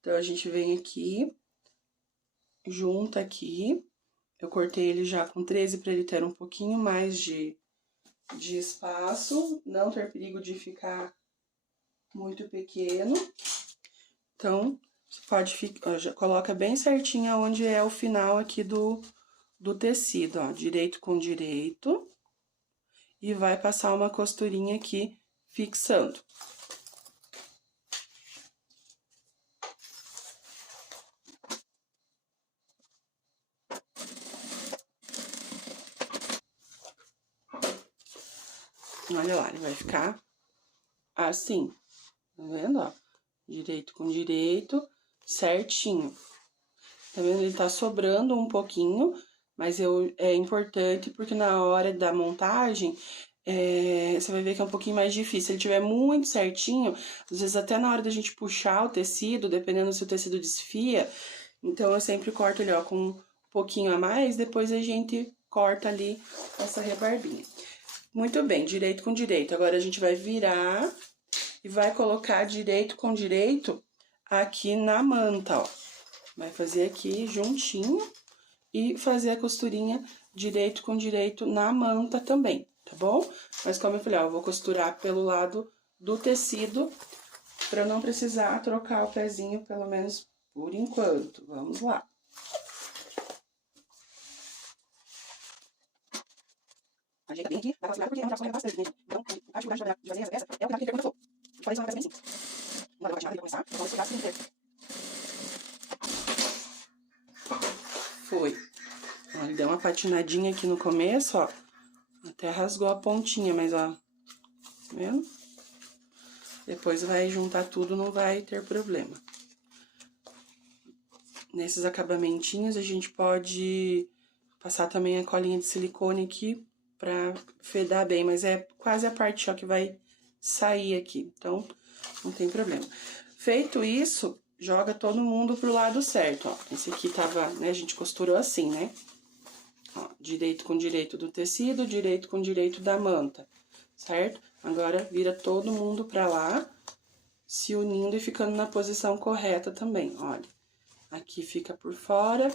Então, a gente vem aqui, junta aqui. Eu cortei ele já com 13 para ele ter um pouquinho mais de espaço, não ter perigo de ficar muito pequeno. Então, você pode ficar, já coloca bem certinho onde é o final aqui do tecido, ó, direito com direito. E vai passar uma costurinha aqui, fixando. Olha lá, ele vai ficar assim, tá vendo, ó? Direito com direito, certinho. Tá vendo? Ele tá sobrando um pouquinho, mas é importante porque na hora da montagem, você vai ver que é um pouquinho mais difícil. Se ele tiver muito certinho, às vezes até na hora da gente puxar o tecido, dependendo se o tecido desfia, então eu sempre corto ele, ó, com um pouquinho a mais, depois a gente corta ali essa rebarbinha. Muito bem, direito com direito. Agora, a gente vai virar e vai colocar direito com direito aqui na manta, ó. Vai fazer aqui juntinho e fazer a costurinha direito com direito na manta também, tá bom? Mas como eu falei, ó, eu vou costurar pelo lado do tecido pra não precisar trocar o pezinho, pelo menos por enquanto. Vamos lá. Ajeita bem aqui, dá pra segurar porque é onde a bastante, né? Então, acho que o gancho de fazer essa peça é o que eu quando eu for. Falei isso é uma peça bem simples. Uma hora eu vou começar, eu vou segurar assim inteiro. Foi. Ó, ele deu uma patinadinha aqui no começo, ó. Até rasgou a pontinha, mas ó. Tá vendo? Depois vai juntar tudo, não vai ter problema. Nesses acabamentinhos, a gente pode passar também a colinha de silicone aqui pra fedar bem, mas é quase a parte, ó, que vai sair aqui, então não tem problema. Feito isso, joga todo mundo pro lado certo, ó. Esse aqui tava, né, a gente costurou assim, né? Ó, direito com direito do tecido, direito com direito da manta, certo? Agora, vira todo mundo pra lá, se unindo e ficando na posição correta também, olha. Aqui fica por fora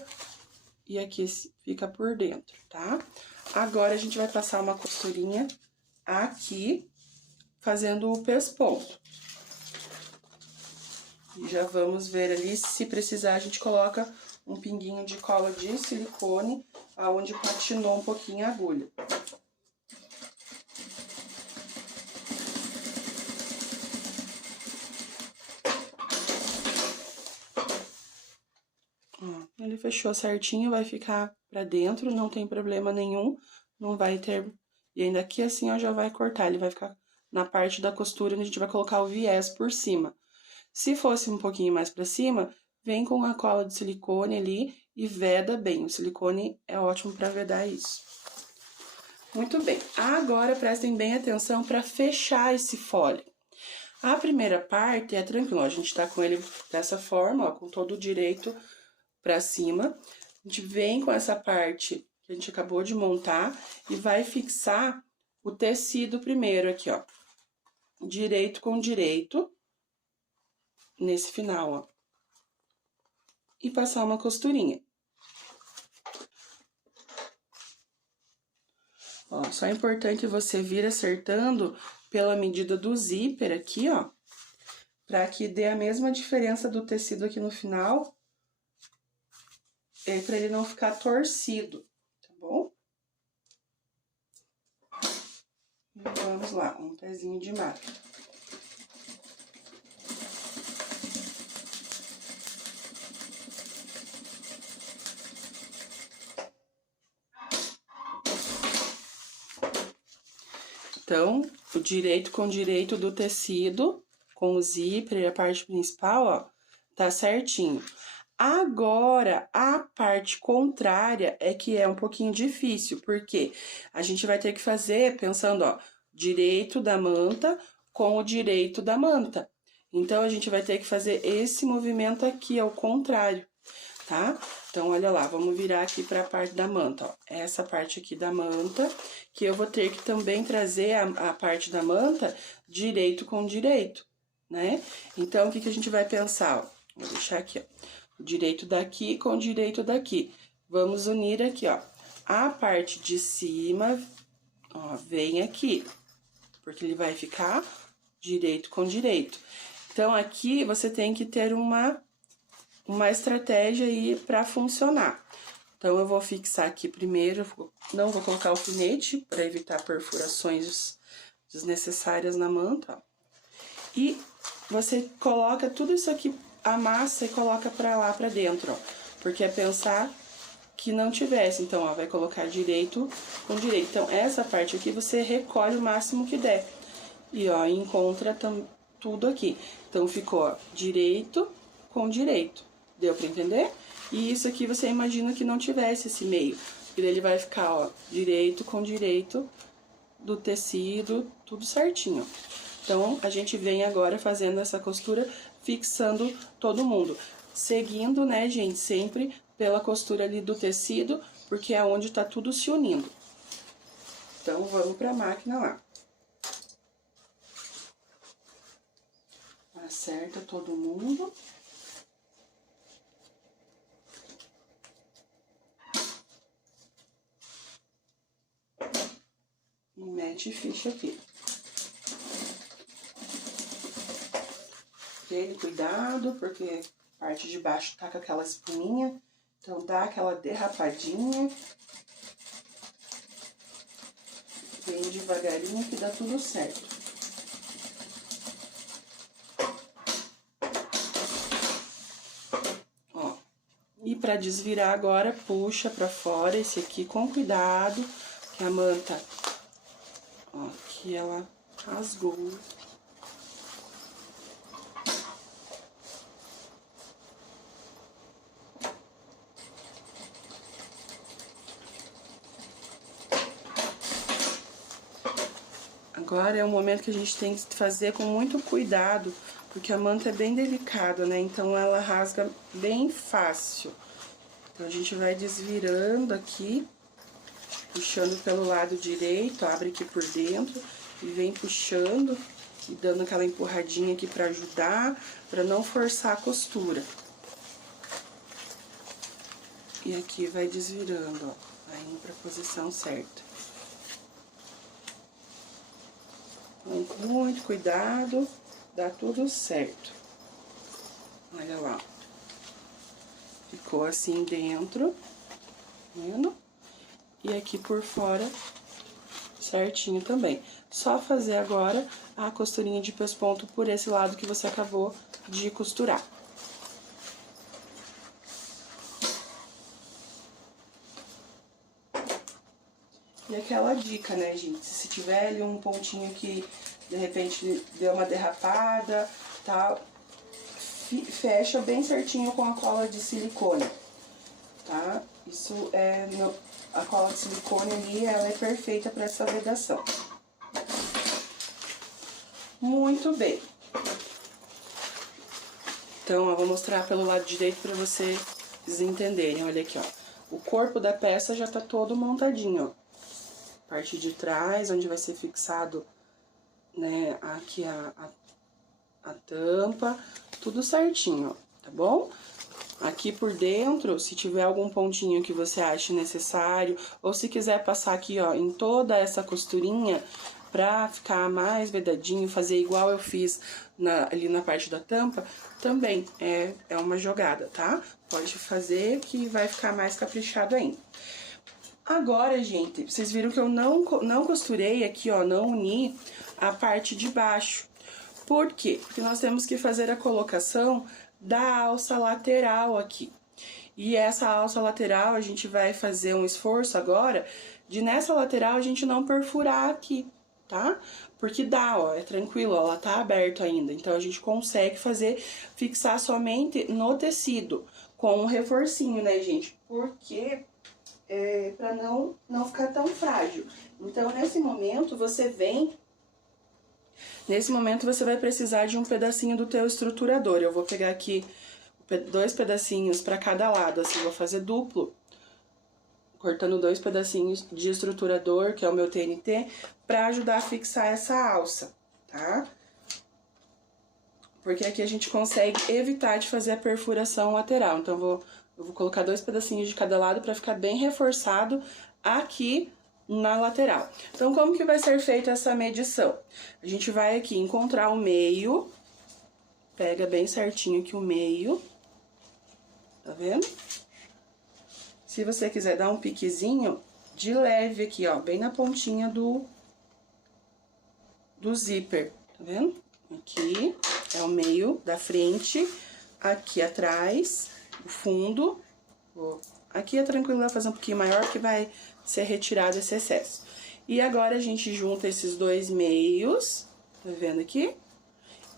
e aqui fica por dentro, tá? Agora, a gente vai passar uma costurinha aqui, fazendo o pesponto. E já vamos ver ali, se precisar, a gente coloca um pinguinho de cola de silicone, aonde patinou um pouquinho a agulha. Ó, ele fechou certinho, vai ficar pra dentro, não tem problema nenhum, não vai ter... E ainda aqui assim, ó, já vai cortar, ele vai ficar na parte da costura onde a gente vai colocar o viés por cima. Se fosse um pouquinho mais pra cima, vem com a cola de silicone ali e veda bem. O silicone é ótimo pra vedar isso. Muito bem. Agora, prestem bem atenção pra fechar esse fole. A primeira parte é tranquilo, a gente tá com ele dessa forma, ó, com todo o direito pra cima. A gente vem com essa parte que a gente acabou de montar e vai fixar o tecido primeiro aqui, ó. Direito com direito. Nesse final, ó. E passar uma costurinha. Ó, só é importante você vir acertando pela medida do zíper aqui, ó. Pra que dê a mesma diferença do tecido aqui no final. Pra ele não ficar torcido, tá bom? E vamos lá, um pezinho de máquina. Então, o direito com direito do tecido, com o zíper e a parte principal, ó, tá certinho. Agora, a parte contrária é que é um pouquinho difícil, porque a gente vai ter que fazer pensando, ó, direito da manta com o direito da manta. Então, a gente vai ter que fazer esse movimento aqui, ao contrário, tá? Então, olha lá, vamos virar aqui pra parte da manta, ó. Essa parte aqui da manta, que eu vou ter que também trazer a parte da manta direito com direito, né? Então, o que que a gente vai pensar, ó? Vou deixar aqui, ó. O direito daqui com o direito daqui. Vamos unir aqui, ó. A parte de cima, ó, vem aqui, porque ele vai ficar direito com direito. Então, aqui você tem que ter uma estratégia aí pra funcionar. Então, eu vou fixar aqui primeiro, não vou colocar alfinete para evitar perfurações desnecessárias na manta, ó. E você coloca tudo isso aqui, amassa e coloca pra lá, pra dentro, ó. Porque é pensar que não tivesse. Então, ó, vai colocar direito com direito. Então, essa parte aqui você recolhe o máximo que der. E, ó, encontra tudo aqui. Então, ficou, ó, direito com direito. Deu pra entender? E isso aqui você imagina que não tivesse esse meio. E daí ele vai ficar, ó, direito com direito do tecido, tudo certinho, ó. Então, a gente vem agora fazendo essa costura, fixando todo mundo. Seguindo, né, gente, sempre pela costura ali do tecido, porque é onde tá tudo se unindo. Então, vamos pra máquina lá. Acerta todo mundo. E mete ficha aqui. Cuidado, porque a parte de baixo tá com aquela espuminha, então dá aquela derrapadinha. Bem devagarinho que dá tudo certo. Ó, e pra desvirar agora, puxa pra fora esse aqui com cuidado, que a manta, ó, aqui ela rasgou. Agora é um momento que a gente tem que fazer com muito cuidado, porque a manta é bem delicada, né? Então ela rasga bem fácil. Então a gente vai desvirando aqui, puxando pelo lado direito, abre aqui por dentro e vem puxando e dando aquela empurradinha aqui pra ajudar, pra não forçar a costura. E aqui vai desvirando, ó, vai indo pra posição certa. Então, com muito cuidado, dá tudo certo. Olha lá. Ficou assim dentro, tá vendo? E aqui por fora, certinho também. Só fazer agora a costurinha de pesponto por esse lado que você acabou de costurar. E aquela dica, né, gente? Se tiver ali um pontinho que, de repente, deu uma derrapada, tal, fecha bem certinho com a cola de silicone, tá? Isso é... A cola de silicone ali, ela é perfeita para essa vedação. Muito bem. Então, eu vou mostrar pelo lado direito para vocês entenderem. Olha aqui, ó. O corpo da peça já tá todo montadinho, ó. Parte de trás, onde vai ser fixado, né, aqui a tampa, tudo certinho, ó, tá bom? Aqui por dentro, se tiver algum pontinho que você ache necessário, ou se quiser passar aqui, ó, em toda essa costurinha, pra ficar mais vedadinho, fazer igual eu fiz ali na parte da tampa, também é uma jogada, tá? Pode fazer que vai ficar mais caprichado ainda. Agora, gente, vocês viram que eu não costurei aqui, ó, não uni a parte de baixo. Por quê? Porque nós temos que fazer a colocação da alça lateral aqui. E essa alça lateral, a gente vai fazer um esforço agora de nessa lateral a gente não perfurar aqui, tá? Porque dá, ó, é tranquilo, ó, ela tá aberto ainda. Então, a gente consegue fixar somente no tecido, com um reforcinho, né, gente? Porque... para não ficar tão frágil. Então, nesse momento, você vai precisar de um pedacinho do teu estruturador. Eu vou pegar aqui 2 pedacinhos para cada lado, assim, vou fazer duplo. Cortando 2 pedacinhos de estruturador, que é o meu TNT, para ajudar a fixar essa alça, tá? Porque aqui a gente consegue evitar de fazer a perfuração lateral. Então, eu vou colocar 2 pedacinhos de cada lado para ficar bem reforçado aqui na lateral. Então, como que vai ser feita essa medição? A gente vai aqui encontrar o meio, pega bem certinho aqui o meio, tá vendo? Se você quiser dar um piquezinho de leve aqui, ó, bem na pontinha do zíper, tá vendo? Aqui é o meio da frente, aqui atrás, o fundo. Aqui é tranquilo, vai fazer um pouquinho maior, que vai ser retirado esse excesso. E agora a gente junta esses 2 meios, tá vendo aqui?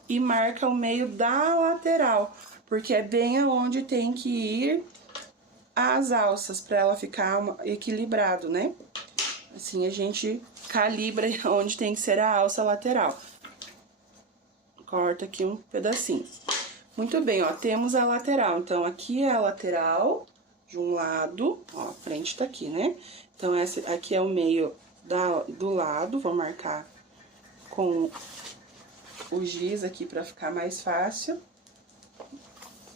E marca o meio da lateral, porque é bem aonde tem que ir as alças, pra ela ficar equilibrado, né? Assim a gente calibra onde tem que ser a alça lateral. Corta aqui um pedacinho. Muito bem, ó, temos a lateral. Então, aqui é a lateral de um lado, ó, a frente tá aqui, né? Então, essa aqui é o meio do lado, vou marcar com o giz aqui pra ficar mais fácil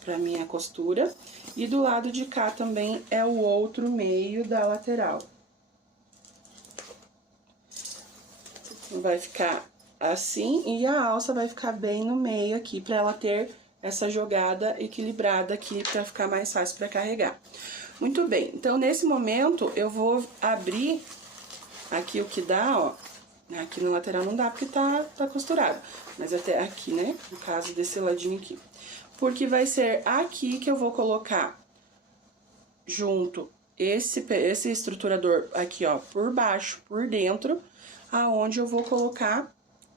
pra minha costura. E do lado de cá também é o outro meio da lateral. Vai ficar assim, e a alça vai ficar bem no meio aqui, pra ela ter essa jogada equilibrada aqui, pra ficar mais fácil pra carregar. Muito bem, então nesse momento eu vou abrir aqui o que dá, ó. Aqui na lateral não dá porque tá costurado, mas até aqui, né, no caso desse ladinho aqui. Porque vai ser aqui que eu vou colocar junto esse estruturador aqui, ó, por baixo, por dentro, aonde eu vou colocar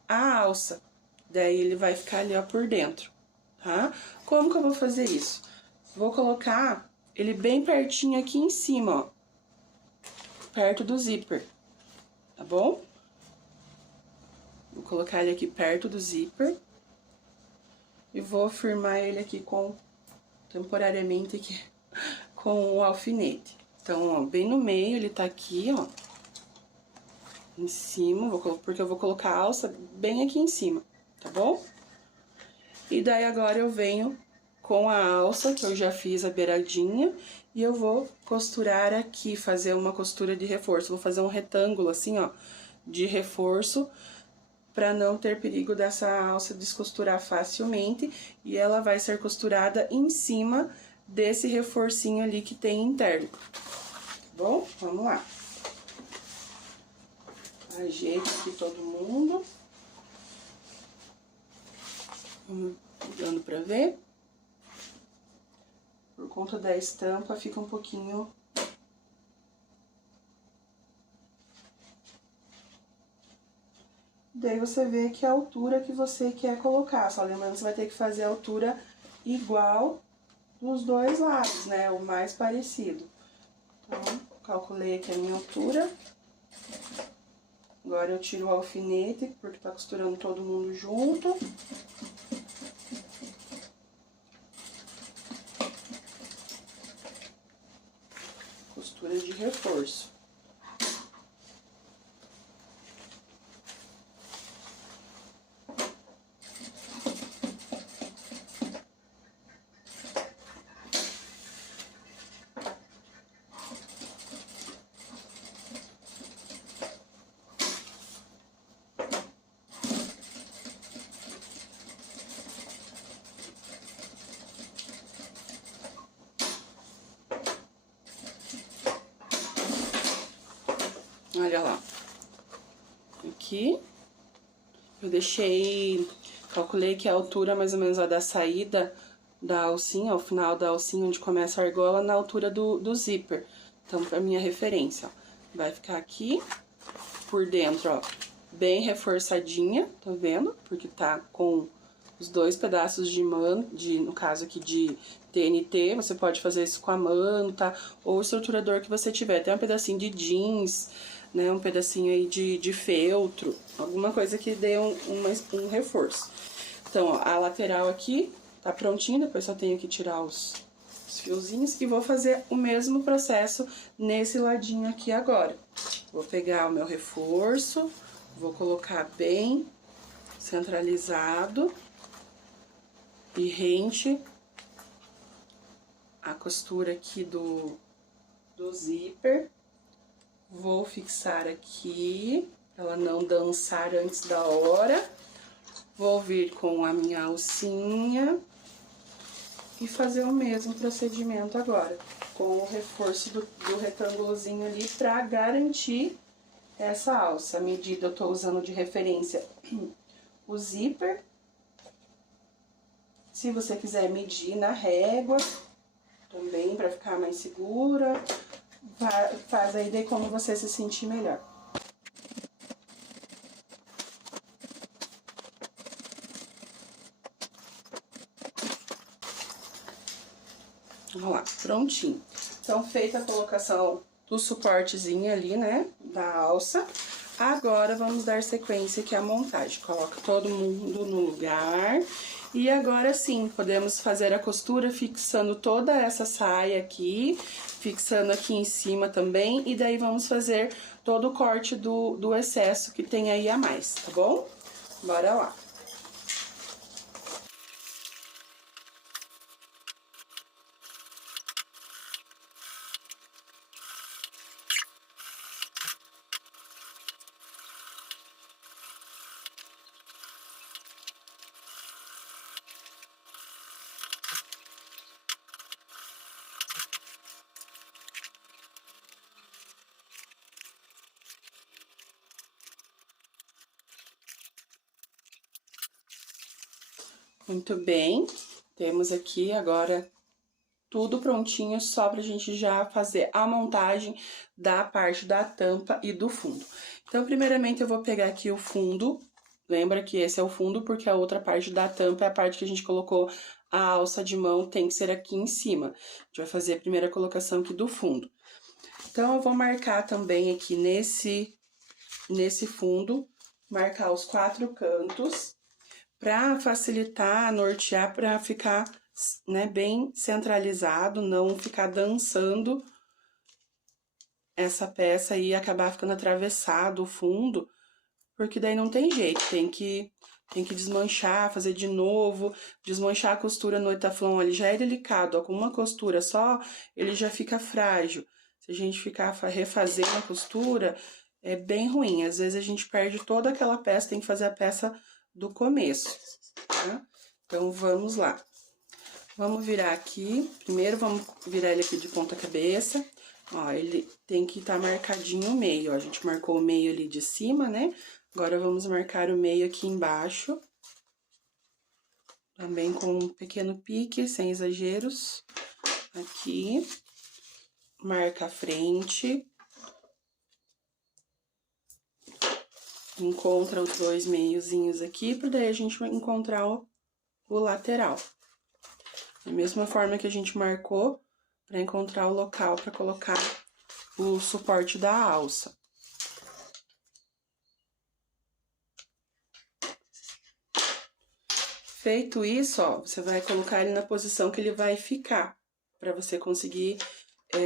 a alça. Daí, ele vai ficar ali, ó, por dentro, tá? Como que eu vou fazer isso? Vou colocar ele bem pertinho aqui em cima, ó, perto do zíper, tá bom? Vou colocar ele aqui perto do zíper. E vou firmar ele aqui temporariamente aqui, com o alfinete. Então, ó, bem no meio, ele tá aqui, ó. Em cima, porque eu vou colocar a alça bem aqui em cima, tá bom? E daí agora eu venho com a alça, que eu já fiz a beiradinha, e eu vou costurar aqui, fazer uma costura de reforço. Vou fazer um retângulo assim, ó, de reforço, pra não ter perigo dessa alça descosturar facilmente. E ela vai ser costurada em cima desse reforcinho ali que tem interno. Tá bom? Vamos lá. Ajeito aqui todo mundo. Vamos dando pra ver. Por conta da estampa, fica um pouquinho... Daí você vê que a altura que você quer colocar. Só lembrando que você vai ter que fazer a altura igual dos dois lados, né? O mais parecido. Então, calculei aqui a minha altura. Agora eu tiro o alfinete, porque tá costurando todo mundo junto. Costura de reforço. Olha lá. Aqui, eu calculei que a altura mais ou menos a da saída da alcinha, ao final da alcinha, onde começa a argola, na altura do zíper. Então, pra minha referência, ó, vai ficar aqui, por dentro, ó, bem reforçadinha, tá vendo? Porque tá com os dois pedaços de manta, no caso aqui de TNT, você pode fazer isso com a manta, ou o estruturador que você tiver. Tem um pedacinho de jeans, né, um pedacinho aí de feltro, alguma coisa que dê um reforço. Então, ó, a lateral aqui tá prontinha, depois só tenho que tirar os fiozinhos e vou fazer o mesmo processo nesse ladinho aqui agora. Vou pegar o meu reforço, vou colocar bem centralizado e rente a costura aqui do zíper. Vou fixar aqui, pra ela não dançar antes da hora. Vou vir com a minha alcinha e fazer o mesmo procedimento agora, com o reforço do retângulozinho ali pra garantir essa alça. A medida eu tô usando de referência o zíper. Se você quiser medir na régua, também pra ficar mais segura, faz aí daí como você se sentir melhor. Vamos lá, prontinho. Então, feita a colocação do suportezinho ali, né, da alça, agora vamos dar sequência aqui à montagem. Coloca todo mundo no lugar. E agora sim, podemos fazer a costura fixando toda essa saia aqui, fixando aqui em cima também, e daí vamos fazer todo o corte do excesso que tem aí a mais, tá bom? Bora lá. Muito bem, temos aqui agora tudo prontinho, só pra gente já fazer a montagem da parte da tampa e do fundo. Então, primeiramente, eu vou pegar aqui o fundo, lembra que esse é o fundo porque a outra parte da tampa é a parte que a gente colocou a alça de mão, tem que ser aqui em cima. A gente vai fazer a primeira colocação aqui do fundo. Então, eu vou marcar também aqui nesse fundo marcar os 4 cantos para facilitar, nortear, para ficar, né, bem centralizado, não ficar dançando essa peça e acabar ficando atravessado o fundo, porque daí não tem jeito, tem que desmanchar, fazer de novo, desmanchar a costura no Etaflon, ele já é delicado, ó, com uma costura só, ele já fica frágil. Se a gente ficar refazendo a costura, é bem ruim, às vezes a gente perde toda aquela peça, tem que fazer a peça do começo, tá? Então, vamos lá. Vamos virar aqui, primeiro vamos virar ele aqui de ponta cabeça, ó, ele tem que estar marcadinho o meio, ó, a gente marcou o meio ali de cima, né? Agora, vamos marcar o meio aqui embaixo, também com um pequeno pique, sem exageros, aqui, marca a frente, encontra os 2 meiozinhos aqui, para daí a gente vai encontrar o lateral. Da mesma forma que a gente marcou, para encontrar o local para colocar o suporte da alça. Feito isso, ó, você vai colocar ele na posição que ele vai ficar, para você conseguir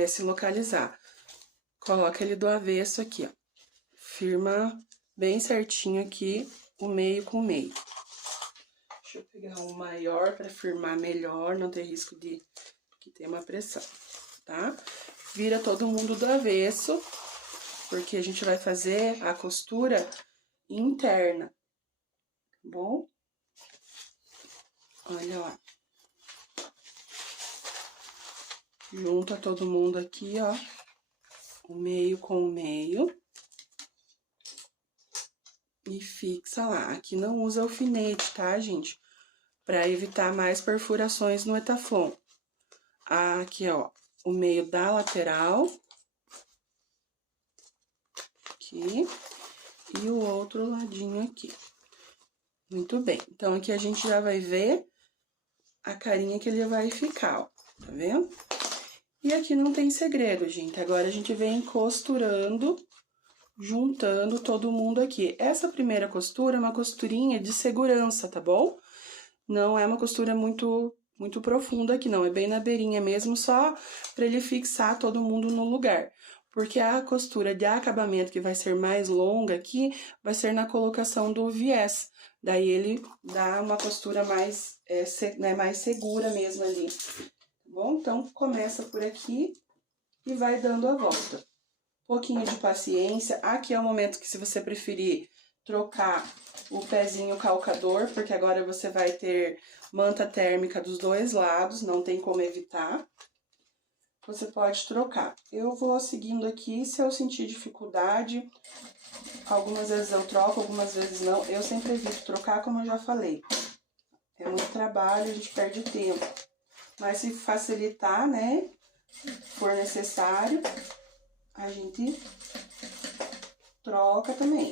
se localizar. Coloca ele do avesso aqui, ó. Firma bem certinho aqui, o meio com o meio. Deixa eu pegar um maior para firmar melhor, não ter risco de ter uma pressão, tá? Vira todo mundo do avesso, porque a gente vai fazer a costura interna, tá bom? Olha lá. Junta todo mundo aqui, ó, o meio com o meio. E fixa lá. Aqui não usa alfinete, tá, gente? Pra evitar mais perfurações no Etaflon. Aqui, ó, o meio da lateral. Aqui. E o outro ladinho aqui. Muito bem. Então, aqui a gente já vai ver a carinha que ele vai ficar, ó. Tá vendo? E aqui não tem segredo, gente. Agora, a gente vem costurando, juntando todo mundo aqui. Essa primeira costura é uma costurinha de segurança, tá bom? Não é uma costura muito profunda aqui, não. É bem na beirinha mesmo, só pra ele fixar todo mundo no lugar. Porque a costura de acabamento, que vai ser mais longa aqui, vai ser na colocação do viés. Daí, ele dá uma costura mais, mais segura mesmo ali. Tá bom? Então, começa por aqui e vai dando a volta. Um pouquinho de paciência. Aqui é o momento que, se você preferir trocar o pezinho calcador, porque agora você vai ter manta térmica dos 2 lados, não tem como evitar. Você pode trocar. Eu vou seguindo aqui, se eu sentir dificuldade, algumas vezes eu troco, algumas vezes não. Eu sempre evito trocar, como eu já falei. É muito trabalho, a gente perde tempo. Mas se facilitar, né, for necessário, a gente troca também.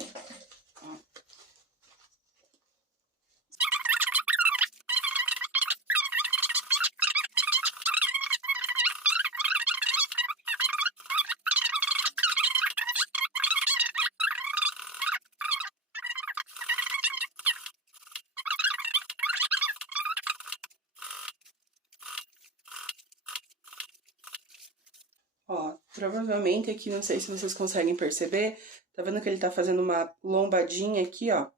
Ó, provavelmente aqui, não sei se vocês conseguem perceber, tá vendo que ele tá fazendo uma lombadinha aqui, ó?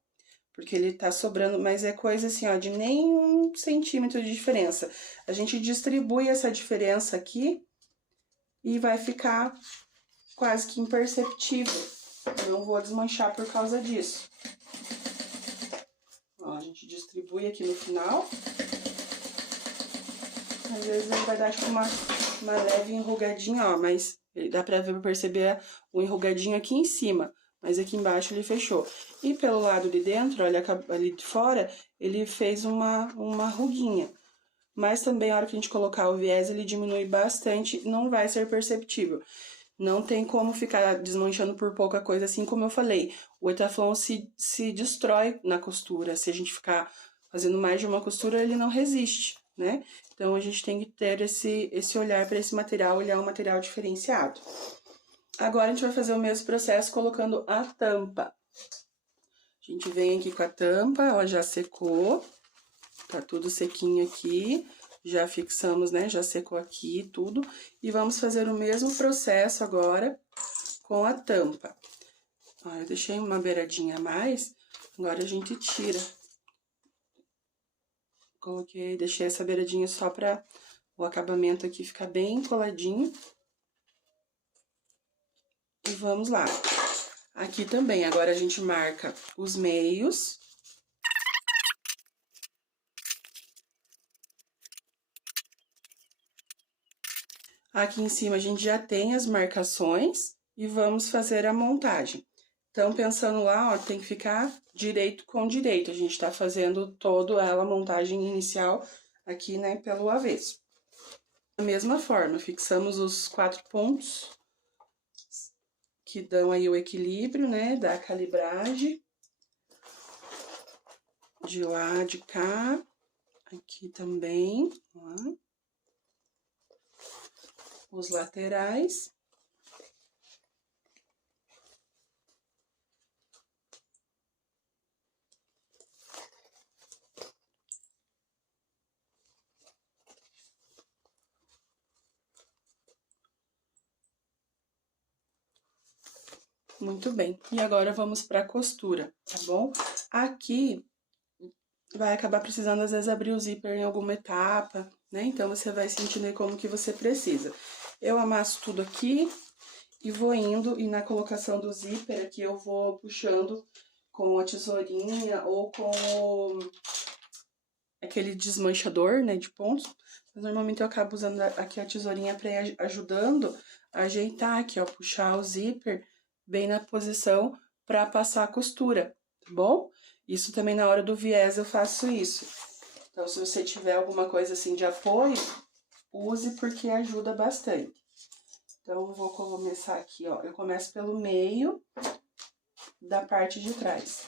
Porque ele tá sobrando, mas é coisa assim, ó, de nem 1 centímetro de diferença. A gente distribui essa diferença aqui e vai ficar quase que imperceptível. Não vou desmanchar por causa disso. Ó, a gente distribui aqui no final. Às vezes ele vai dar tipo uma leve enrugadinha, ó, mas dá pra perceber o enrugadinho aqui em cima, mas aqui embaixo ele fechou. E pelo lado de dentro, olha, ali de fora, ele fez uma ruguinha. Mas também, a hora que a gente colocar o viés, ele diminui bastante, não vai ser perceptível. Não tem como ficar desmanchando por pouca coisa, assim como eu falei. O Etaflon se destrói na costura. Se a gente ficar fazendo mais de uma costura, ele não resiste, né? Então, a gente tem que ter esse olhar para esse material, ele é um material diferenciado. Agora, a gente vai fazer o mesmo processo colocando a tampa. A gente vem aqui com a tampa, ela já secou, tá tudo sequinho aqui. Já fixamos, né? Já secou aqui tudo. E vamos fazer o mesmo processo agora com a tampa. Ó, eu deixei uma beiradinha a mais, agora a gente tira. Coloquei, deixei essa beiradinha só pra o acabamento aqui ficar bem coladinho. E vamos lá. Aqui também, agora a gente marca os meios. Aqui em cima a gente já tem as marcações e vamos fazer a montagem. Então, pensando lá, ó, tem que ficar direito com direito. A gente tá fazendo toda ela, a montagem inicial aqui, né, pelo avesso. Da mesma forma, fixamos os 4 pontos que dão aí o equilíbrio, né, da calibragem. De lá, de cá, aqui também, ó. Os laterais. Muito bem. E agora vamos para a costura, tá bom? Aqui vai acabar precisando, às vezes, abrir o zíper em alguma etapa, né? Então, você vai sentindo aí como que você precisa. Eu amasso tudo aqui e vou indo, e na colocação do zíper aqui eu vou puxando com a tesourinha ou com aquele desmanchador, né, de pontos. Mas normalmente eu acabo usando aqui a tesourinha para ir ajudando a ajeitar aqui, ó, puxar o zíper bem na posição para passar a costura, tá bom? Isso também na hora do viés eu faço isso. Então, se você tiver alguma coisa assim de apoio, use porque ajuda bastante. Então, eu vou começar aqui, ó. Eu começo pelo meio da parte de trás.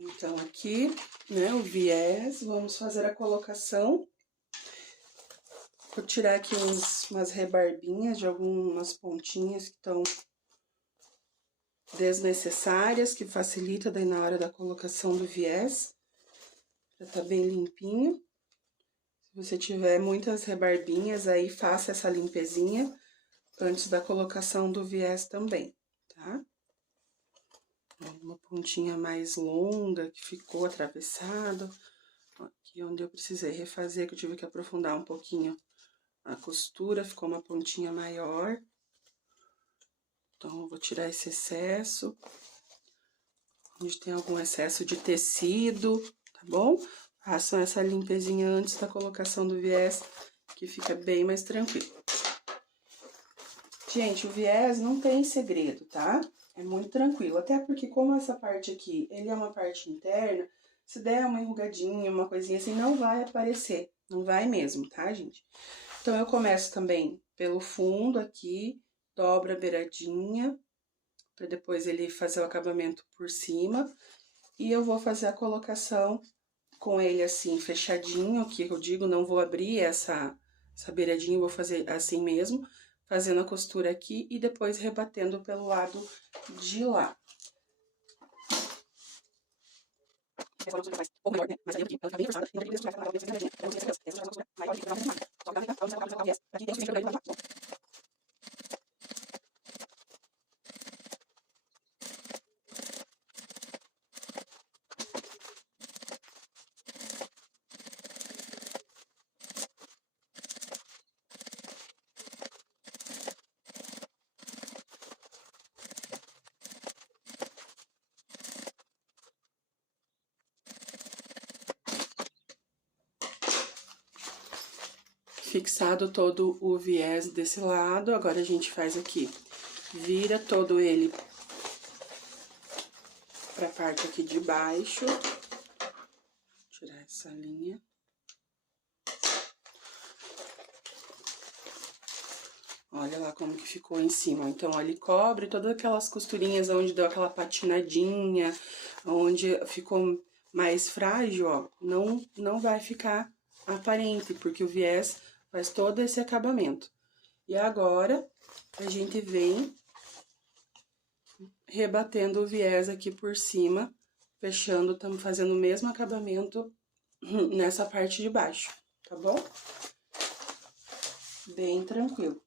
Então, aqui, né, o viés, vamos fazer a colocação. Vou tirar aqui umas rebarbinhas de algumas pontinhas que estão desnecessárias, que facilita daí na hora da colocação do viés, pra tá bem limpinho. Se você tiver muitas rebarbinhas, aí faça essa limpezinha antes da colocação do viés também, tá? Uma pontinha mais longa que ficou atravessada. Aqui onde eu precisei refazer, que eu tive que aprofundar um pouquinho a costura, ficou uma pontinha maior. Então, eu vou tirar esse excesso. Onde tem algum excesso de tecido, tá bom? Façam essa limpezinha antes da colocação do viés, que fica bem mais tranquilo. Gente, o viés não tem segredo, tá? É muito tranquilo, até porque como essa parte aqui, ele é uma parte interna, se der uma enrugadinha, uma coisinha assim, não vai aparecer, não vai mesmo, tá, gente? Então, eu começo também pelo fundo aqui, dobro a beiradinha, para depois ele fazer o acabamento por cima. E eu vou fazer a colocação com ele assim, fechadinho, que eu digo, não vou abrir essa beiradinha, vou fazer assim mesmo, fazendo a costura aqui e depois rebatendo pelo lado de lá. Ou melhor, né? Mas aí aqui, ela tá bem forçada, então tem que deixar ela bem fechadinha. Eu não sei se essa maior aqui, só que ela vamos colocar o viés. Aqui tem o suficiente pra ele lavar. fixado todo o viés desse lado, agora a gente faz aqui, vira todo ele pra parte aqui de baixo. Tirar essa linha. Olha lá como que ficou em cima. Então, ó, ele cobre todas aquelas costurinhas onde deu aquela patinadinha, onde ficou mais frágil, ó. Não vai ficar aparente, porque o viés faz todo esse acabamento. E agora, a gente vem rebatendo o viés aqui por cima, fechando, estamos fazendo o mesmo acabamento nessa parte de baixo, tá bom? Bem tranquilo.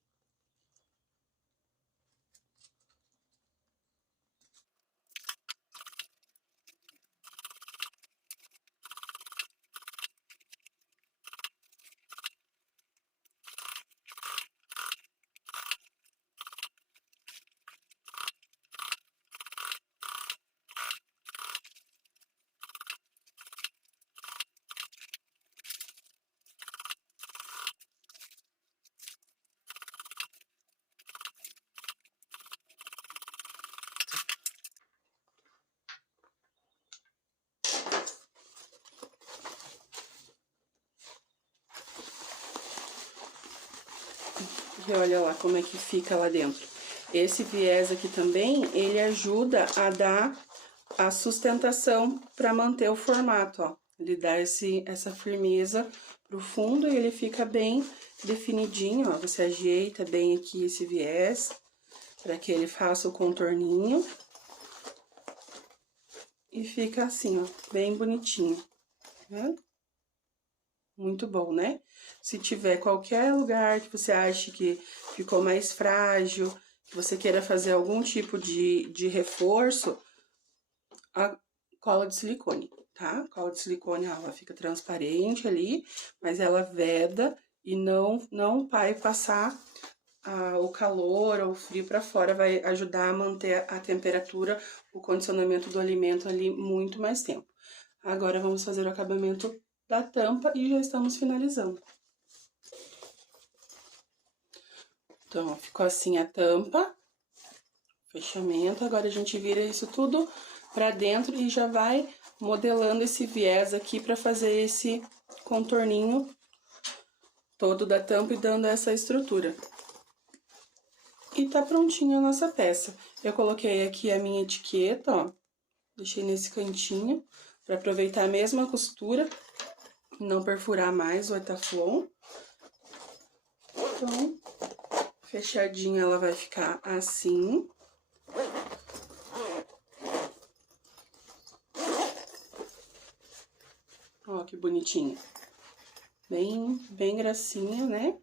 E olha lá como é que fica lá dentro. Esse viés aqui também, ele ajuda a dar a sustentação para manter o formato, ó. Ele dá essa firmeza pro fundo e ele fica bem definidinho, ó. Você ajeita bem aqui esse viés para que ele faça o contorninho. E fica assim, ó, bem bonitinho, tá vendo? Muito bom, né? Se tiver qualquer lugar que você ache que ficou mais frágil, que você queira fazer algum tipo de reforço, a cola de silicone, tá? A cola de silicone, ela fica transparente ali, mas ela veda e não vai passar o calor ou o frio para fora, vai ajudar a manter a temperatura, o condicionamento do alimento ali muito mais tempo. Agora, vamos fazer o acabamento da tampa e já estamos finalizando. Então, ó, ficou assim a tampa, fechamento. Agora, a gente vira isso tudo pra dentro e já vai modelando esse viés aqui pra fazer esse contorninho todo da tampa e dando essa estrutura. E tá prontinha a nossa peça. Eu coloquei aqui a minha etiqueta, ó, deixei nesse cantinho, pra aproveitar a mesma costura, não perfurar mais o Etaflon. Então, fechadinha ela vai ficar assim. Ó, que bonitinha. Bem gracinha, né?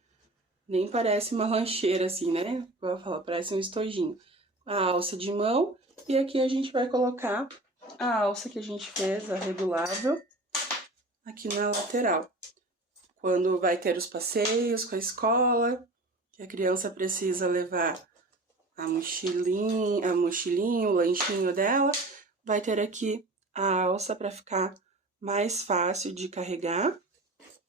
Nem parece uma lancheira assim, né? Igual eu falo, parece um estojinho. A alça de mão. E aqui a gente vai colocar a alça que a gente fez, a regulável, aqui na lateral. Quando vai ter os passeios com a escola, que a criança precisa levar a mochilinha, o lanchinho dela, vai ter aqui a alça para ficar mais fácil de carregar,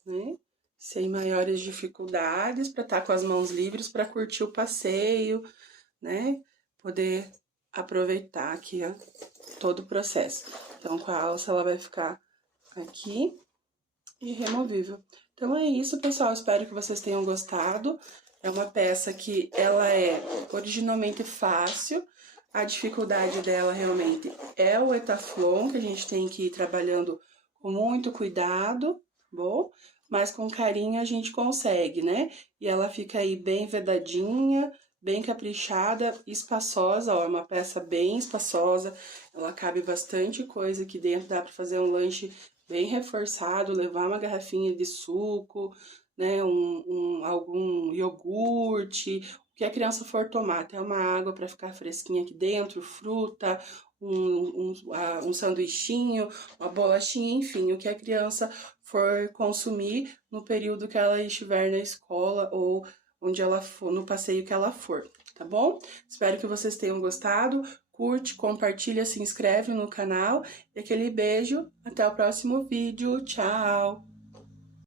né? Sem maiores dificuldades, para estar com as mãos livres para curtir o passeio, né? Poder aproveitar aqui, ó, todo o processo. Então, com a alça, ela vai ficar aqui e removível. Então, é isso, pessoal. Espero que vocês tenham gostado. É uma peça que ela é originalmente fácil. A dificuldade dela, realmente, é o Etaflon, que a gente tem que ir trabalhando com muito cuidado, tá bom? Mas com carinho a gente consegue, né? E ela fica aí bem vedadinha, bem caprichada, espaçosa, ó, é uma peça bem espaçosa, ela cabe bastante coisa aqui dentro, dá pra fazer um lanche bem reforçado, levar uma garrafinha de suco, né, algum iogurte, o que a criança for tomar, até uma água para ficar fresquinha aqui dentro, fruta, um sanduichinho, uma bolachinha, enfim, o que a criança for consumir no período que ela estiver na escola ou onde ela for, no passeio que ela for, tá bom? Espero que vocês tenham gostado. Curte, compartilha, se inscreve no canal. E aquele beijo. Até o próximo vídeo. Tchau!